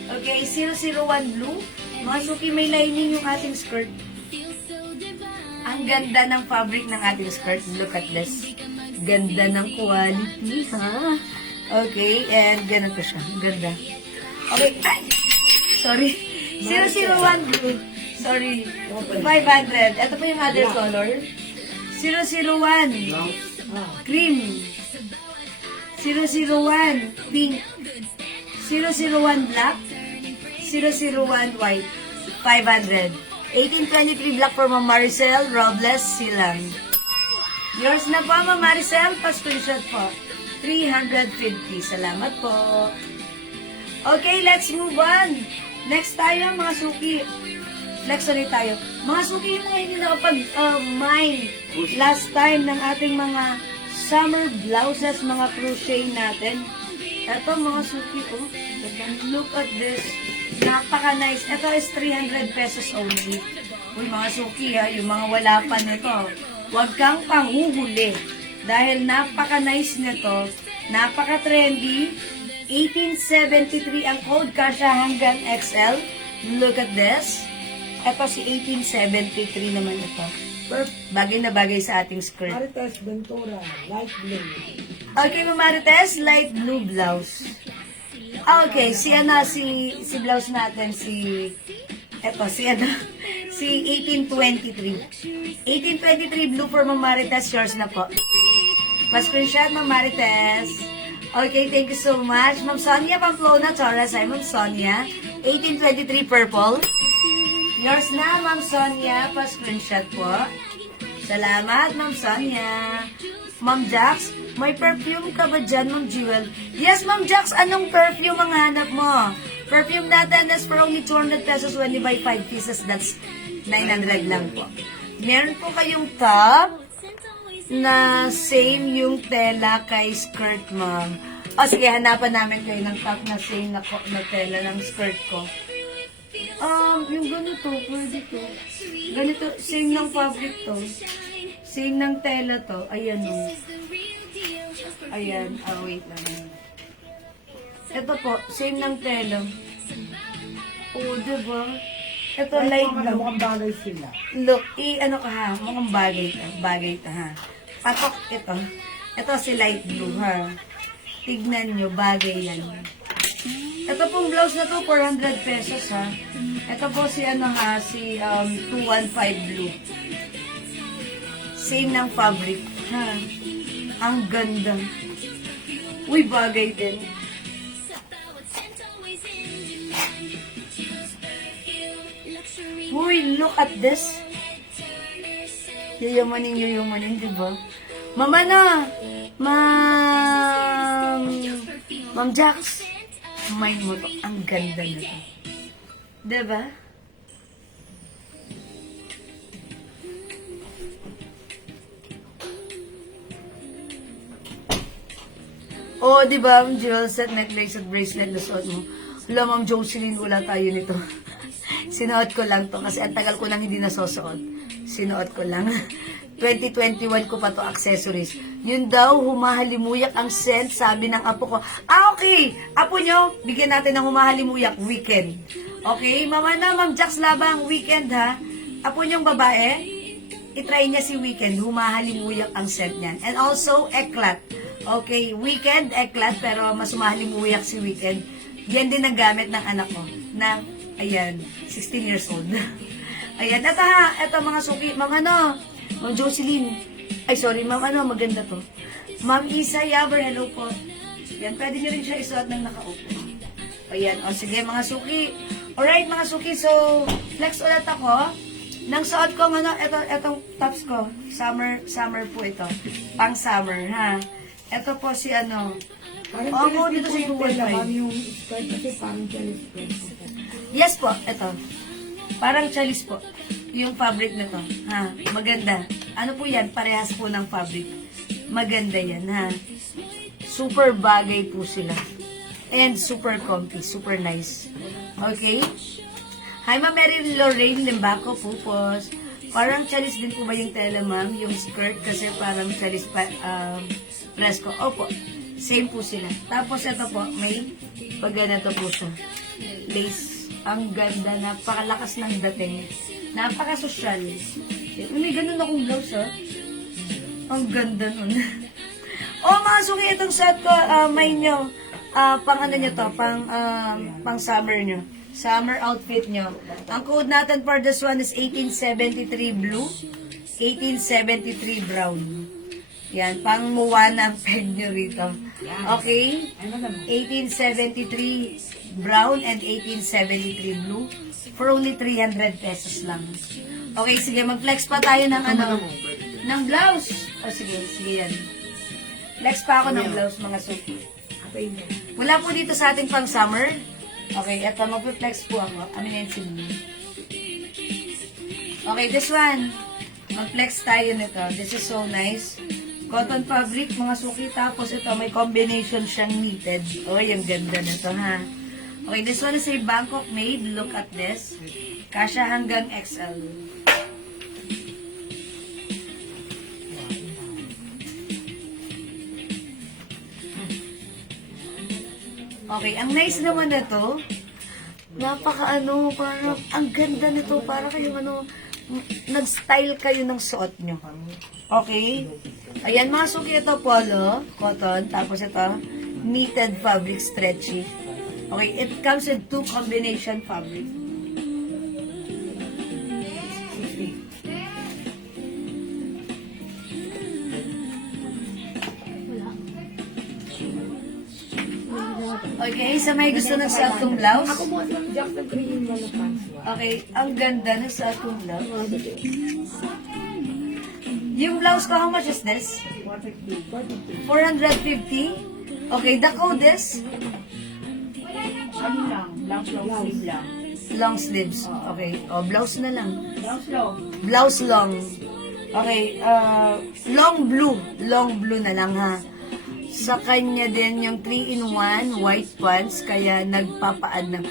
Okay, 001 blue. Mga suki, may lining yung ating skirt. Ang ganda ng fabric ng ating skirt. Look at this. Ganda ng quality, ha? Okay, and ganito siya. Ganda. Okay, ay! Sorry. 001 blue. Sorry. 500. Ito po yung other color. 001 cream. 001 pink. 001 black. 001 white. 500. 1823 black for Ma'am Maricel Robles Silang. Yours na po, Ma'am Maricel. Pa-screenshot po. 350. Salamat po. Okay, let's move on. Next tayo, mga suki. Flex ulit tayo. Mga suki, yung mga hindi nakapag-mine last time ng ating mga summer blouses, mga crochet natin. Ito, mga suki, oh. Look at this. Napaka-nice. Ito is 300 pesos only. Uy, mga suki, ha, yung mga wala pa nito, huwag kang panghuhuli. Dahil napaka-nice nito, napaka-trendy. 1873 ang code, kasya hanggang XL. Look at this. Ito si 1873 naman ito. Bagay na bagay sa ating skirt. Marites Ventura, light blue. Okay, Ma'am Marites, light blue blouse. Okay, si blouse natin, si 1823. 1823 blue for Ma'am Marites, yours na po. Pa-screenshot, Ma'am Marites. Okay, thank you so much. Ma'am Sonia Pamplona, Taurus. Ay, Ma'am Sonia. 1823 purple. Yours na, Ma'am Sonia. Pa-screenshot po. Salamat, Ma'am Sonia. Ma'am Jax, may perfume ka ba dyan, Ma'am Jewel? Yes, Ma'am Jax, anong perfume ang hanap mo? Perfume natin is for only 200 pesos when you buy 5 pieces. That's 900 lang po. Meron po kayong top na same yung tela kay skirt, Ma'am. O sige, hanapan namin kayo ng top na same na tela ng skirt ko. Yung ganito, pwede to. Ganito, same ng fabric to. Same ng tela to. Ayan o. Ayan. Wait lang. Ito po, same ng tela. Oo, diba? Ito, light blue. Mukhang bagay sila. Look, ano ka ha? Mukhang bagay ka. Bagay ka ha. Patok ito. Ito si light blue ha. Tignan nyo, bagay yan. Ito pong blouse na to, 400 pesos ha. Ito po si si 215 blue. Same ng fabric ha. Ang ganda. Uy, bagay din. Uy, look at this. Yuyumanin, diba? Mama na! Ma'am Jax, mind mo to. Ang ganda nito. Diba? Oh, diba? Jewel set, necklace at bracelet na suot mo. Wala, Ma'am Jocelyn, wala tayo nito. Sinuot ko lang to kasi ang tagal ko nang hindi nasusuot. Sinuot ko lang. 2021 ko pa to accessories. Yun daw, humahalimuyak ang scent, sabi ng apo ko. Okay! Apo nyo, bigyan natin ng humahalimuyak weekend. Okay? Mama na, Ma'am Jax Labang, weekend ha. Apo nyong babae, itry niya si weekend, humahalimuyak ang scent niyan. And also, eklat. Okay, weekend, eklat, pero mas humahalimuyak si weekend. Yan din ang gamit ng anak ko. Na, ayan, 16 years old. Ayan, ito mga suki, Ma'am Jocelyn. Ay, sorry, Ma'am, maganda to. Ma'am Isa Yaber, hello po. Yan, pwede nyo rin siya isuot ng nakaupo. Ayan, o sige, mga suki. Alright, mga suki, so, flex ulit ako. Nang suot ko, etong tops ko. Summer po ito. Pang summer, ha. Ito po si Parang dito sa yung tela, 215. yung skirt kasi parang chalice skirt. Yes po, ito. Parang chalice po. Yung fabric na to. Ha, maganda. Ano po yan? Parehas po ng fabric. Maganda yan, ha. Super bagay po sila. and super comfy, super nice. Okay? Hi, Ma'am Mary Lorraine Limbaco, Pupos. Parang chalis din po ba yung tela, ma'am? Yung skirt kasi parang chalis presko. Opo, same po sila. Tapos ito po, may pagganito po siya. Lace. Ang ganda, napakalakas ng dating. Napaka-social. May ganun akong blouse, ha? Ang ganda nun. Mga suki, itong set ko, may nyo. Pang ano nyo to, pang summer nyo. Summer outfit nyo. Ang code natin for this one is 1873 blue, 1873 brown. Yan, pang Moana ang peg nyo rito. Okay? 1873 brown and 1873 blue for only 300 pesos lang. Okay, sige, mag-flex pa tayo ng ano, ng blouse. Sige yan. Flex pa ako ng blouse, mga suki. Wala po dito sa ating pang summer. Okay, eto, mag-flex po ako. Aminensin mo. Okay, this one. Mag-flex tayo nito. This is so nice. Cotton fabric, mga suki. Tapos ito, may combination siyang knitted. Oh, yung ganda nito, ha. Okay, this one is a Bangkok made. Look at this. Kasya hanggang XL. Okay, ang nice naman na to. Napaka parang, ang ganda nito. Para kayong nag-style kayo ng suot nyo. Okay? Ayan, mga suki, ito polo, cotton, tapos ito, knitted fabric, stretchy. Okay, it comes with 2 combination fabric. Okay, sa may gusto ng suot kong blouse. Ako mo lang jack na green mo na pants. Okay, ang ganda ng suot kong blouse. Yung blouse ko, how much is this? 450. Okay, the code is? Ano lang, long sleeve lang. Long sleeves. Okay, blouse na lang. Blouse long. Blouse long. Okay, long blue na lang, ha. Sa kanya din yung 3-in-1 white pants, kaya nagpapaad ng...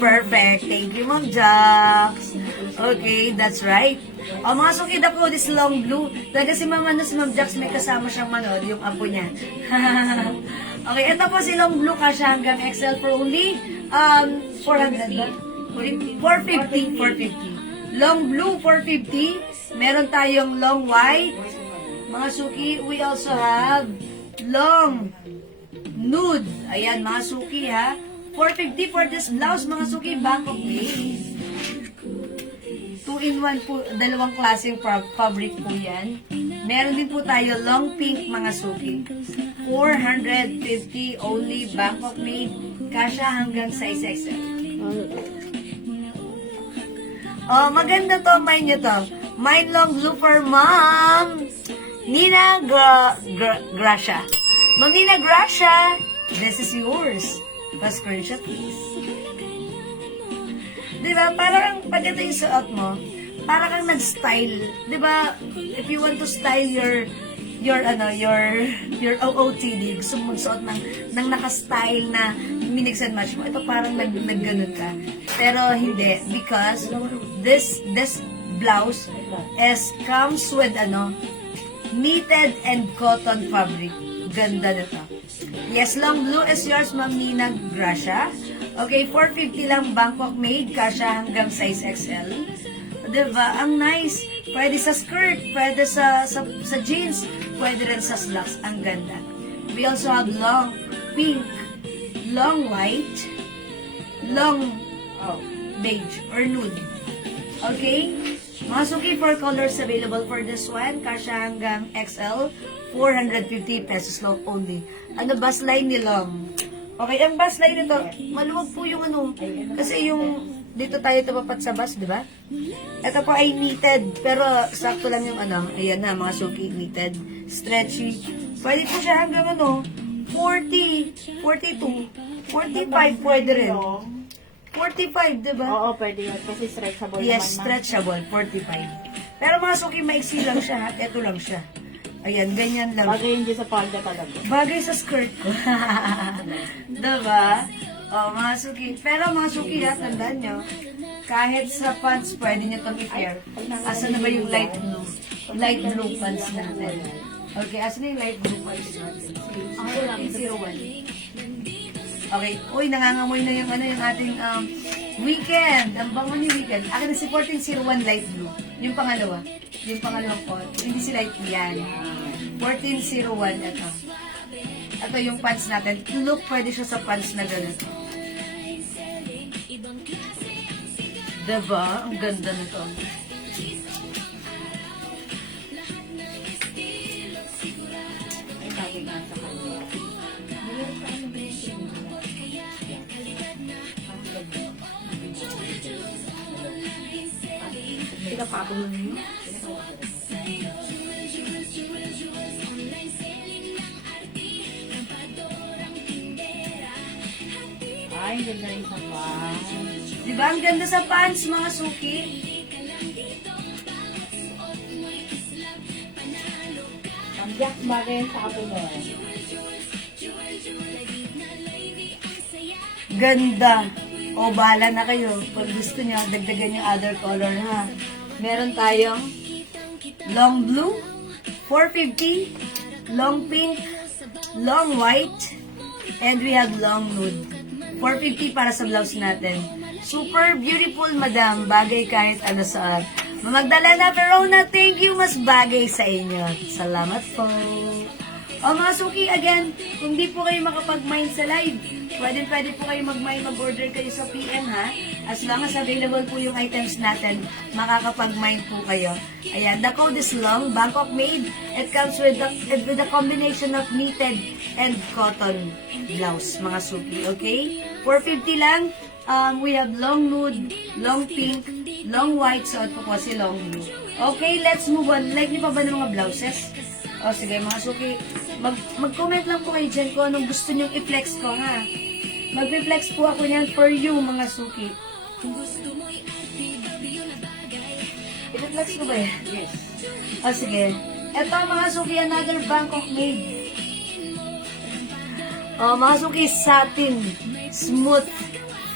perfect. Thank you, Ma'am Jax. Okay, that's right. Mga suki, the code is long blue. Talaga si Ma'am Jax, may kasama siyang manood, yung apo niya. Okay, ito po si long blue, kasya hanggang XL for only 400 ba? 450. Long blue, 450. Meron tayong long white. Mga suki, we also have long nude. Ayan, mga suki, ha. 450 for this blouse, mga suki. Bangkok made. 2-in-1 po, dalawang klaseng fabric po yan. Meron din po tayo long pink, mga suki. 450 only, Bangkok made. Kasya hanggang size XL. Maganda to, mind nyo to. Mine long blue for Ma'am Nina Gracia. Ma'am Nina Gracia, this is yours. Pa-screenshot, please. Diba, parang pag ito yung suot mo, parang kang nag-style. Diba, if you want to style your OOTD, gusto mo magsuot ng naka-style na minix and match mo, ito parang nagganon ka. Pero hindi, because this blouse comes with knitted and cotton fabric. Ganda na to. Yes, long blue is yours, Ma'am Nina Gracia. Okay, 450 lang, Bangkok made, kasya hanggang size XL. Diba? Ang nice. Pwede sa skirt, pwede sa jeans, pwede rin sa slacks. Ang ganda. We also have long pink, long white, long beige or nude. Okay? Mga suki, 4 colors available for this one. Kasya hanggang XL, 450 pesos lang only. Bus line ni long. Okay, ang bus line nito, maluwag po yung kasi yung dito tayo tumapat sa bus, di ba? Ito po ay knitted, pero sakto lang yung ayan na, mga suki, knitted, stretchy. Pwede po siya hanggang 40, 42, 45 pwede rin. 45, di ba? Oo, pwede yun. Kasi stretchable Yes, naman. stretchable, 45. Pero mga suki, maiksi lang siya, ha? Ito lang siya. Ayan, ganyan lang. Bagay hindi sa palda talaga. Bagay sa skirt ko. Diba? Oh, mga suki. Pero mga suki ha, tandaan nyo, kahit sa pants, pwede nyo itong i-pair. Asan na ba yung light blue? Light blue pants natin. Okay, asan na yung light blue pants natin? Ang 1401. Okay. Uy, nangangamoy na yung yung ating weekend. Ang bango ni weekend. Akin na si 1401 light blue. Yung pangalawa. Yung pangalawang pot. Hindi si light blue yan. 1401. Ito. Ito yung pants natin. Look, pwede siya sa pants na ganito. Diba? Ang ganda nito. Ay, sabi nga sa kanya. Pinapako mo niyo. Ay, ganda rin sa pants. Diba? Ang ganda sa pants, mga suki. Ang jack bagay sa akin mo. Ganda. O, bahala na kayo. Pag gusto niyo, dagdagan yung other color, ha. Meron tayong long blue, 450, long pink, long white, and we have long nude. 450 para sa blouse natin. Super beautiful, madam. Bagay kahit ano saan. Magdalena Verona, thank you. Mas bagay sa inyo. Salamat po. O mga suki, again, kung di po kayo makapag-mind sa live, pwede po kayo mag-mind, mag-order kayo sa PM, ha? As long as available po yung items natin, makakapag-mind po kayo. Ayan, the code is long, Bangkok made. It comes with a combination of knitted and cotton blouse, mga suki, okay? 450 lang. We have long nude, long pink, long white, suot po si long blue. Okay, let's move on. Like niyo pa ba ng mga blouses? O sige, mga suki, mag-comment lang po kayo dyan kung anong gusto nyong i-flex ko, ha? Mag-flex po ako niyan for you, mga suki. I-flex ko ba yan? Yes. O sige. Ito, mga suki, another Bangkok made. O, mga suki, satin. Smooth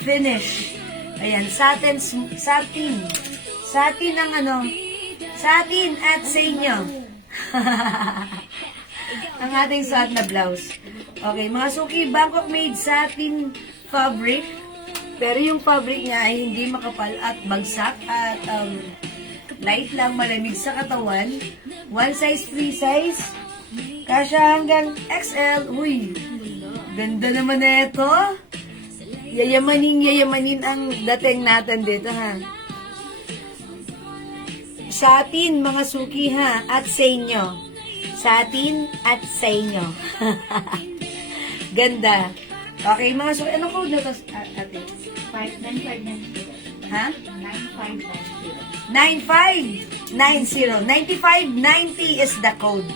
finish. Ayan, satin. Satin ang satin at sa inyo. Ang ating suot na blouse. Okay, mga suki, Bangkok made satin fabric. Pero yung fabric niya ay hindi makapal at bagsak at light lang, malamig sa katawan. One size, free size. Kasya hanggang XL. Uy, ganda naman na ito. Yayamanin ang dating natin dito, ha. Satin, mga suki, ha, at sa inyo. Satin at sa inyo. Ganda. Okay, mga suki, anong code na ito, ate? 5959. Ha? 9590. 9590. 9590 is the code.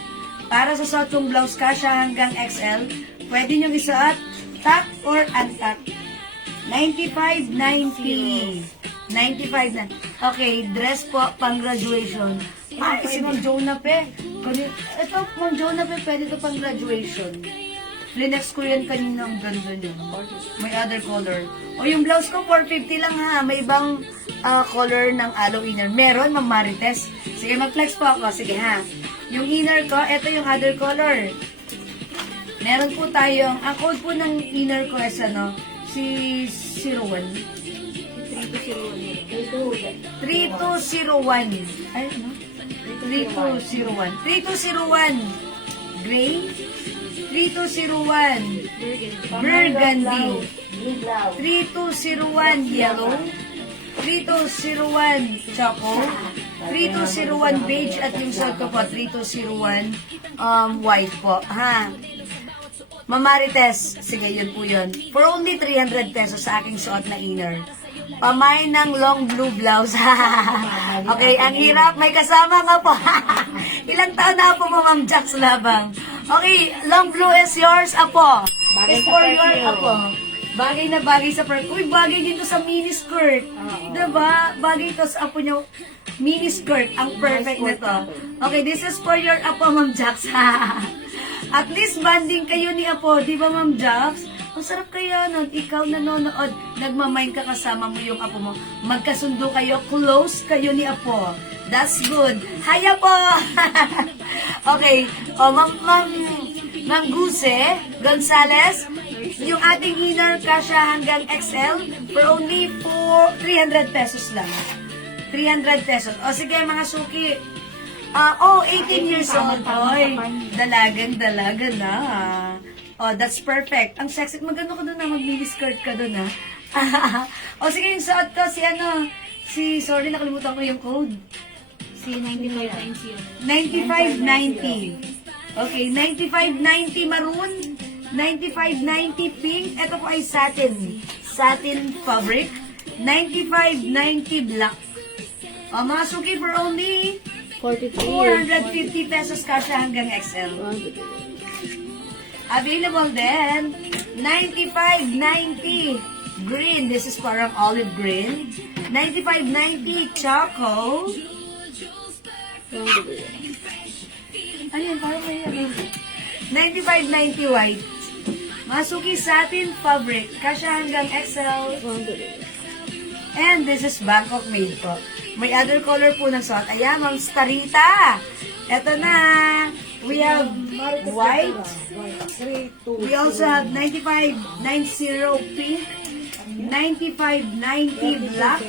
Para sa suot yung blouse, kasya hanggang XL. Pwede nyo isuot, tuck or untuck. 9590. 95 na. Okay, dress po, pang graduation. Ay, si Ma'am Jonape. Ito, Ma'am Jonape, pwede ito pang graduation. Linex ko yan kanina, ang ganda niya. May other color. O, yung blouse ko, 450 lang, ha. May ibang color ng aloe inner. Meron, Ma'am Marites. Sige, mag-flex po ako. Sige, ha. Yung inner ko, ito yung other color. Meron po tayong, ang code po ng inner ko is, si 01. 3201. Ay, ano? 3201. 3201. Gray. 3201. Burgundy. 3201. Yellow. 3201. Choco. 3201 beige. At yung suot ko po, 3201 white po. Ha? Mamarites. Sige, yun po yun. For only 300 pesos sa aking suot na inner. Pamay ng long blue blouse. Okay, ang hirap. May kasama nga po. Ilang taon na po mo, Ma'am Jax Labang. Okay, long blue is yours, apo. Bagay Is sa for your perfume. apo. Bagay na bagay sa perfume. Uy, bagay din to sa mini skirt. Diba? Bagay to sa apo nyo. mini skirt. Ang perfect nito. Okay, this is for your apo, Ma'am Jax. At least banding kayo ni apo, di ba, Ma'am Jax? Ang sarap kaya nun, ikaw nanonood, nagmamind ka kasama mo yung apo mo. Magkasundo kayo, close kayo ni apo. That's good. Hi, apo! Okay, Ma'am Guse Gonzales, yung ating inner kasha hanggang XL for only 300 pesos lang. 300 pesos. O sige, mga suki. 18 years old. Oy, dalaga na. Oh, that's perfect. Ang sexy. Maganda ko doon na, mag-mini skirt ka doon, ha? O sige, yung suot ko, sorry, nakalimutan ko yung code. Si 9590. 9590. Okay, 9590 maroon, 9590 pink, ito po ay satin fabric, 9590 black. O, mga suki for only 43. 450 pesos kasha hanggang XL. 1, 2, 3. Available then, 9590 green. This is parang olive green. 9590 choco. 1, 2, 3. Ayun, parang may ano. 9590 white. Masuki satin fabric. Kasha hanggang XL. 1, 2, 3. And this is Bangkok made po. May other color po ng suot. Ayan, Ma'am Starita. Eto na. We have white. We also have 9590 pink, 9590 black,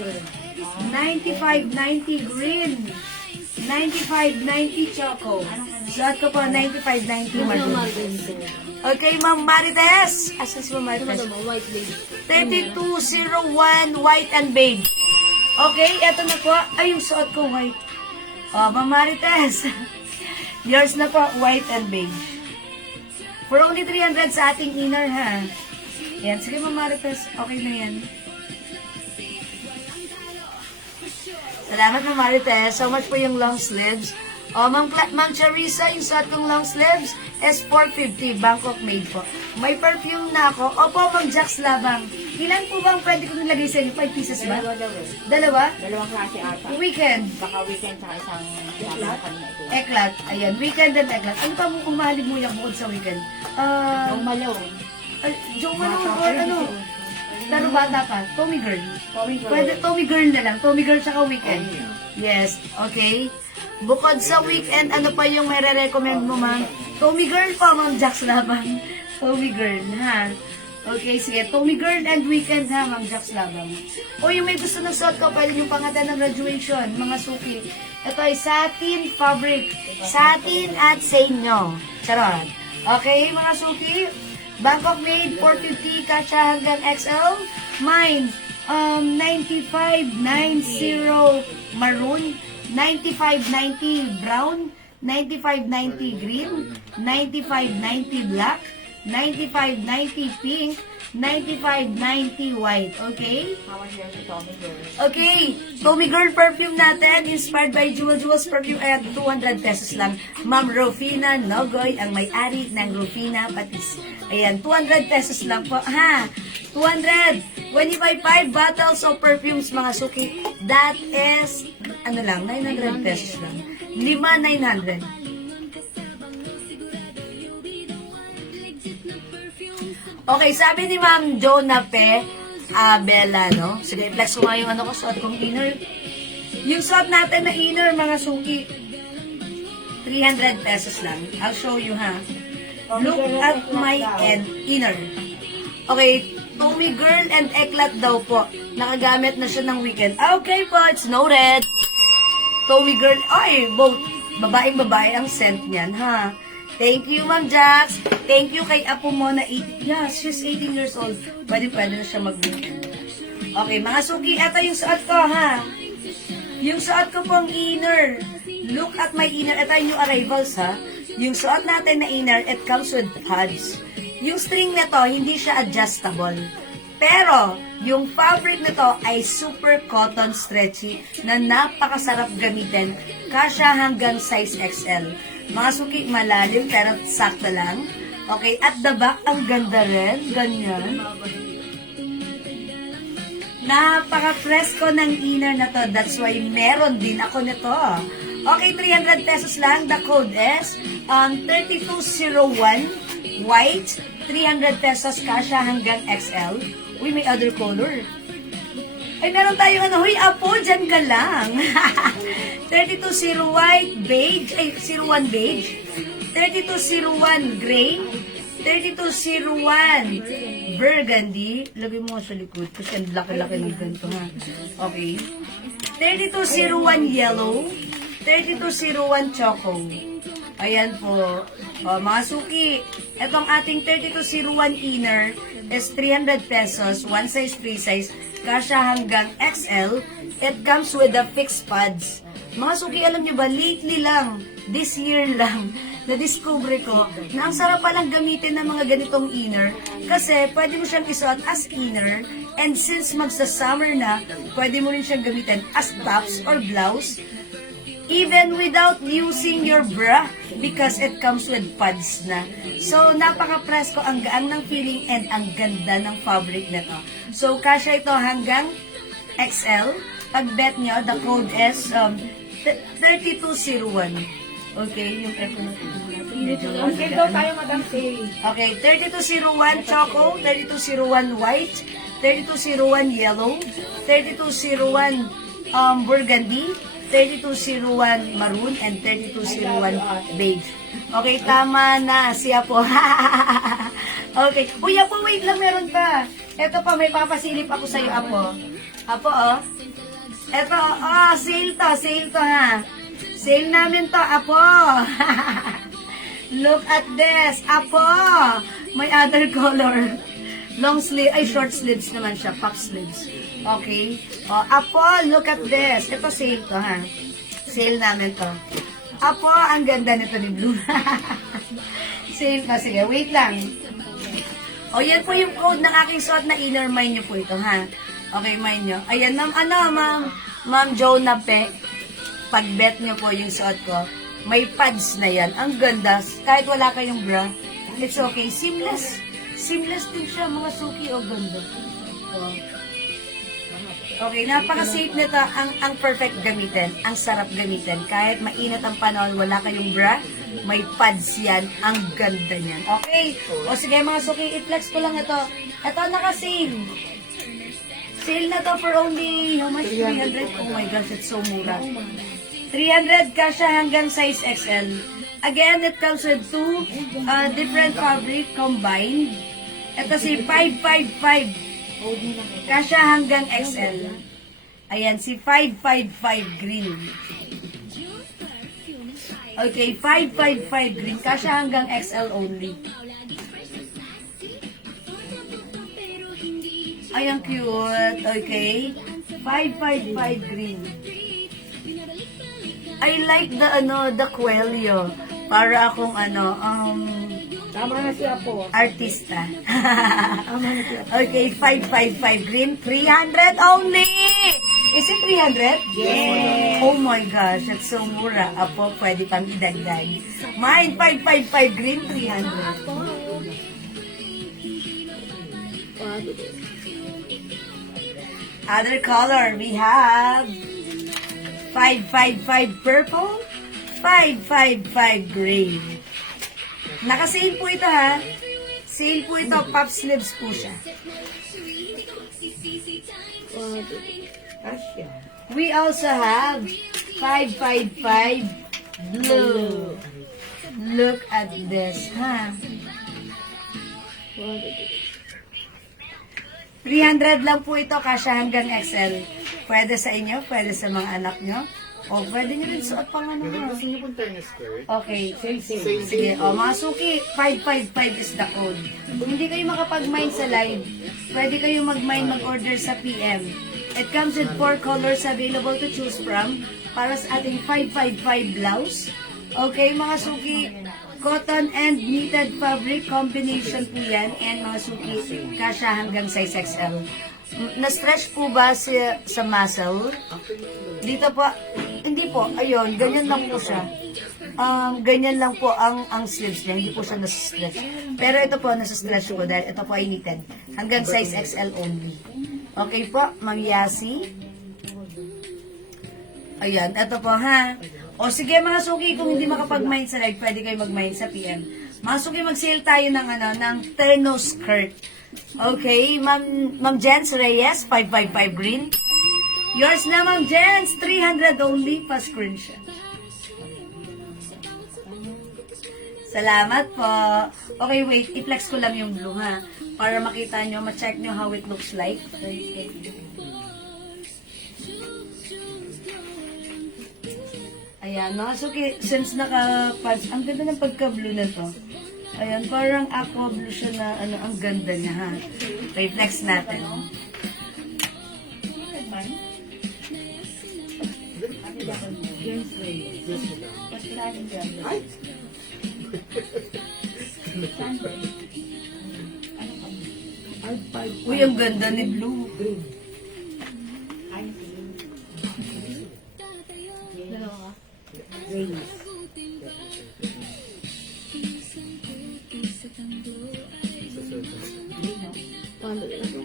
9590 green, 9590 choco. Suot ko po 9590 maroon. Okay, Ma'am Marites. Asan si Ma'am Marites? White lady. 3201 white and beige. Okay, eto na po. Ay, yung suot ko white. Oh, Ma'am Marites. Yours na po, white and beige. For only 300 sa ating inner, ha? Yan. Sige, Ma'am Marites. Okay na yan. Salamat, Ma'am Marites. So much po yung long sleeves. O, Ma'am Charissa, yung suot kong long sleeves is 450. Bangkok made po. May perfume na ako. Opo, Ma'am Jax Labang. Ilan po bang pwede ko nilagay sa inyo? 5 pieces ba? Dalawa? Dalawang klase ata. Weekend. Baka weekend sa isang kanina ito. Eklat. Ayan, weekend and eklat. Ano pa mo umahalin mo yung bukod sa weekend? Yung malaw. Yung or ano? Pero bata pa. Tommy Girl. Tommy Girl. Pwede Tommy Girl na lang. Tommy Girl tsaka weekend. Yes. Okay. Bukod sa weekend, ano pa yung may re-recommend mo, ma'am? Tommy Girl pa, Ma'am Jax Labang. Tommy Girl, ha? Okay, sige. Tommy Girl and weekend, ha, Ma'am Jax Labang. O yung may gusto ng suot ko, pwede yung pangatan ng graduation, mga suki. Ito ay satin fabric. Satin at senyo. Charot. Okay, mga suki. Bangkok made, 450, kasha hanggang XL. Mine, 9590 maroon, 9590 brown, 9590 green, 9590 black, 9590 pink, 9590 white. Okay? How much yan si Tommy Girl? Okay, Tommy Girl perfume natin, inspired by Jewel's perfume at 200 pesos lang. Ma'am Rufina Nogoy, ang may-ari ng Rufina Patis. Ayan, 200 pesos lang po, ha? 200. When you buy 5 bottles of perfumes, mga suki, that is, ano lang, 900 pesos lang. 5,900. Okay, sabi ni Ma'am Jonah Pe, Bella, no? Sige, flex ko nga yung ano ko, suot kong inner. Yung suot natin na inner, mga suki, 300 pesos lang. I'll show you, ha? Look at my inner. Okay, Tommy Girl and Eklat daw po. Nakagamit na siya ng weekend. Okay po, it's noted. Tommy Girl, ay, both. Babaeng-babae ang scent niyan, ha? Thank you, Ma'am Jax. Thank you kay Apo mo na 18. Yes, she's 18 years old. Pwede na siya mag-weekend. Okay, mga suki, eto yung suot ko, ha? Yung suot ko pong inner. Look at my inner. Ito yung new arrivals, ha? Yung suot natin na inner, it comes with pads. Yung string na to, hindi siya adjustable. Pero, yung fabric na to ay super cotton stretchy na napakasarap gamitin. Kasya hanggang size XL. Mga suki, malalim pero sakto lang. Okay, at the back, ang ganda rin. Ganyan. Napaka-presko ng inner na to. That's why meron din ako nito. Okay, 300 pesos lang. The code is 3201 white. 300 pesos kasha hanggang XL. Uy, may other color. Ay, meron tayong ano. Huy, apo, dyan ka lang. 3201 white, beige. Ay, 01 beige. 3201 gray. 3201 burgundy. Lagay mo nga sa likod kasi ang laki-laki ng ganito ha. Okay. 3201 yellow. 3201 choco. Ayan po. O, mga suki. Itong ating 3201 inner is 300 pesos. One size, free size. Kasha hanggang XL. It comes with the fixed pads. Mga suki, alam nyo ba, lately lang, this year lang, na-discover ko na ang sarap palang gamitin ng mga ganitong inner kasi pwede mo siyang isuot as inner and since magsa-summer na, pwede mo rin siyang gamitin as tops or blouse even without using your bra because it comes with pads na. So, napaka-presko, ang gaan ng feeling and ang ganda ng fabric nito. So, kasya ito hanggang XL. Pag-bet nyo, the code is 3201. Okay, yung echo natin. Okay daw tayo, Madam Faye. Okay, 3201 choco, 3201 white, 3201 yellow, 3201 burgundy, 3201 maroon, and 3201 beige. Okay, tama na siya po. Okay. Uy, Apo, wait lang, meron pa. Ito pa, may papasilip ako sa'yo, Apo. Apo, oh. Ito, oh, sale to ha. Sale namin to, Apo. Look at this, Apo. May other color. Long sleeve, ay short sleeves naman siya, puff sleeves. Okay. Oh, Apo, look at this. Ito sale to ha. Sale namin to. Apo, ang ganda nito ni Blue. Sale pa, sige, wait lang. O, yan po yung code ng aking suot na inner, mind nyo po ito, ha? Okay, mind nyo. Ayan, Ma'am Jonah Pe, pag-bet nyo po yung suot ko, may pads na yan. Ang ganda. Kahit wala kayong bra, it's okay. Seamless. Seamless din siya, mga suki. O, ganda. O. Okay, napaka-safe nito. Ang perfect gamitin. Ang sarap gamitin. Kahit mainit ang panahon, wala kayong bra, may pads yan. Ang ganda niyan. Okay? O sige mga suki, i-flex ko lang ito. Ito naka-sale. Sale na to for only, how much? 300? Oh my gosh, it's so mura. 300 kasha hanggang size XL. Again, it comes with two different fabric combined. Ito si 555. Kasha hanggang XL. Ayan, si 555 green. Okay, 555 green. Kasha hanggang XL only. Ay, ang cute. Okay. 555 green. I like the Coelho. Para akong Tama na siya po. artista. Tama na siya. Okay, 555 green. 300 only! Is it 300? Yes. Oh my gosh, that's so mura. Apo, pwede pang idagdag. Mine, 555 green, 300. Other color, we have 555 purple, 555 gray. Naka-sale po ito ha. Sale po ito, puff sleeves po siya. Asya. We also have 555 blue. Look at this, ha? 300 lang po ito, kasya hanggang XL. Pwede sa inyo, pwede sa mga anak nyo. O, pwede nyo rin suot pang ano ha. Gusto niyo pong tennis skirt? Okay. Same. Sige, o mga suki, 555 is the code. Kung hindi kayo makapag-mine sa live, pwede kayo mag-mine, mag-order sa PM. It comes with 4 colors available to choose from para sa ating 555 blouse. Okay, mga suki, cotton and knitted fabric combination po yan. And mga suki, kasya hanggang size XL. Na-stretch po ba sa muscle? Dito po, hindi po, ayun, ganyan lang po siya. Ganyan lang po ang sleeves niya, hindi po siya nasa-stretch. Pero ito po, nasa-stretch po dahil ito po ay knitted. Hanggang size XL only. Okay po, Ma'am Yasi. Ayan, eto po ha. O sige mga suki, kung hindi makapag-mind sa live, pwede kayo mag-mind sa PM. Mga suki, mag-sale tayo ng, ng terno skirt. Okay, Ma'am Jens Reyes, 555 green. Yours na, Ma'am Jens, 300 only, pa-screenshot. Salamat po. Okay, wait, i-flex ko lang yung blue ha. Para makita nyo, ma-check nyo how it looks like. Ayan, mga suki, since naka-pads, ang ganda ng pagka-blue na to. Ayan, parang aqua blue siya na, ang ganda niya ha. Okay, flex natin. Ay! Uy, ang ganda ni blue. Paano na ito?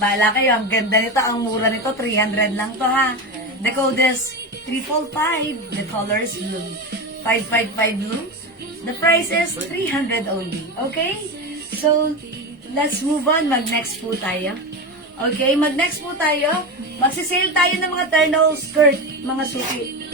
Bala kayo, ang ganda nito, ang mura nito, 300 lang to ha. The code is 345, the color is blue. 555 blue. The price is 300 only. Okay? So, let's move on. Mag-next po tayo. Okay, mag-next po tayo. Magsisale tayo ng mga terno skirt, mga suki.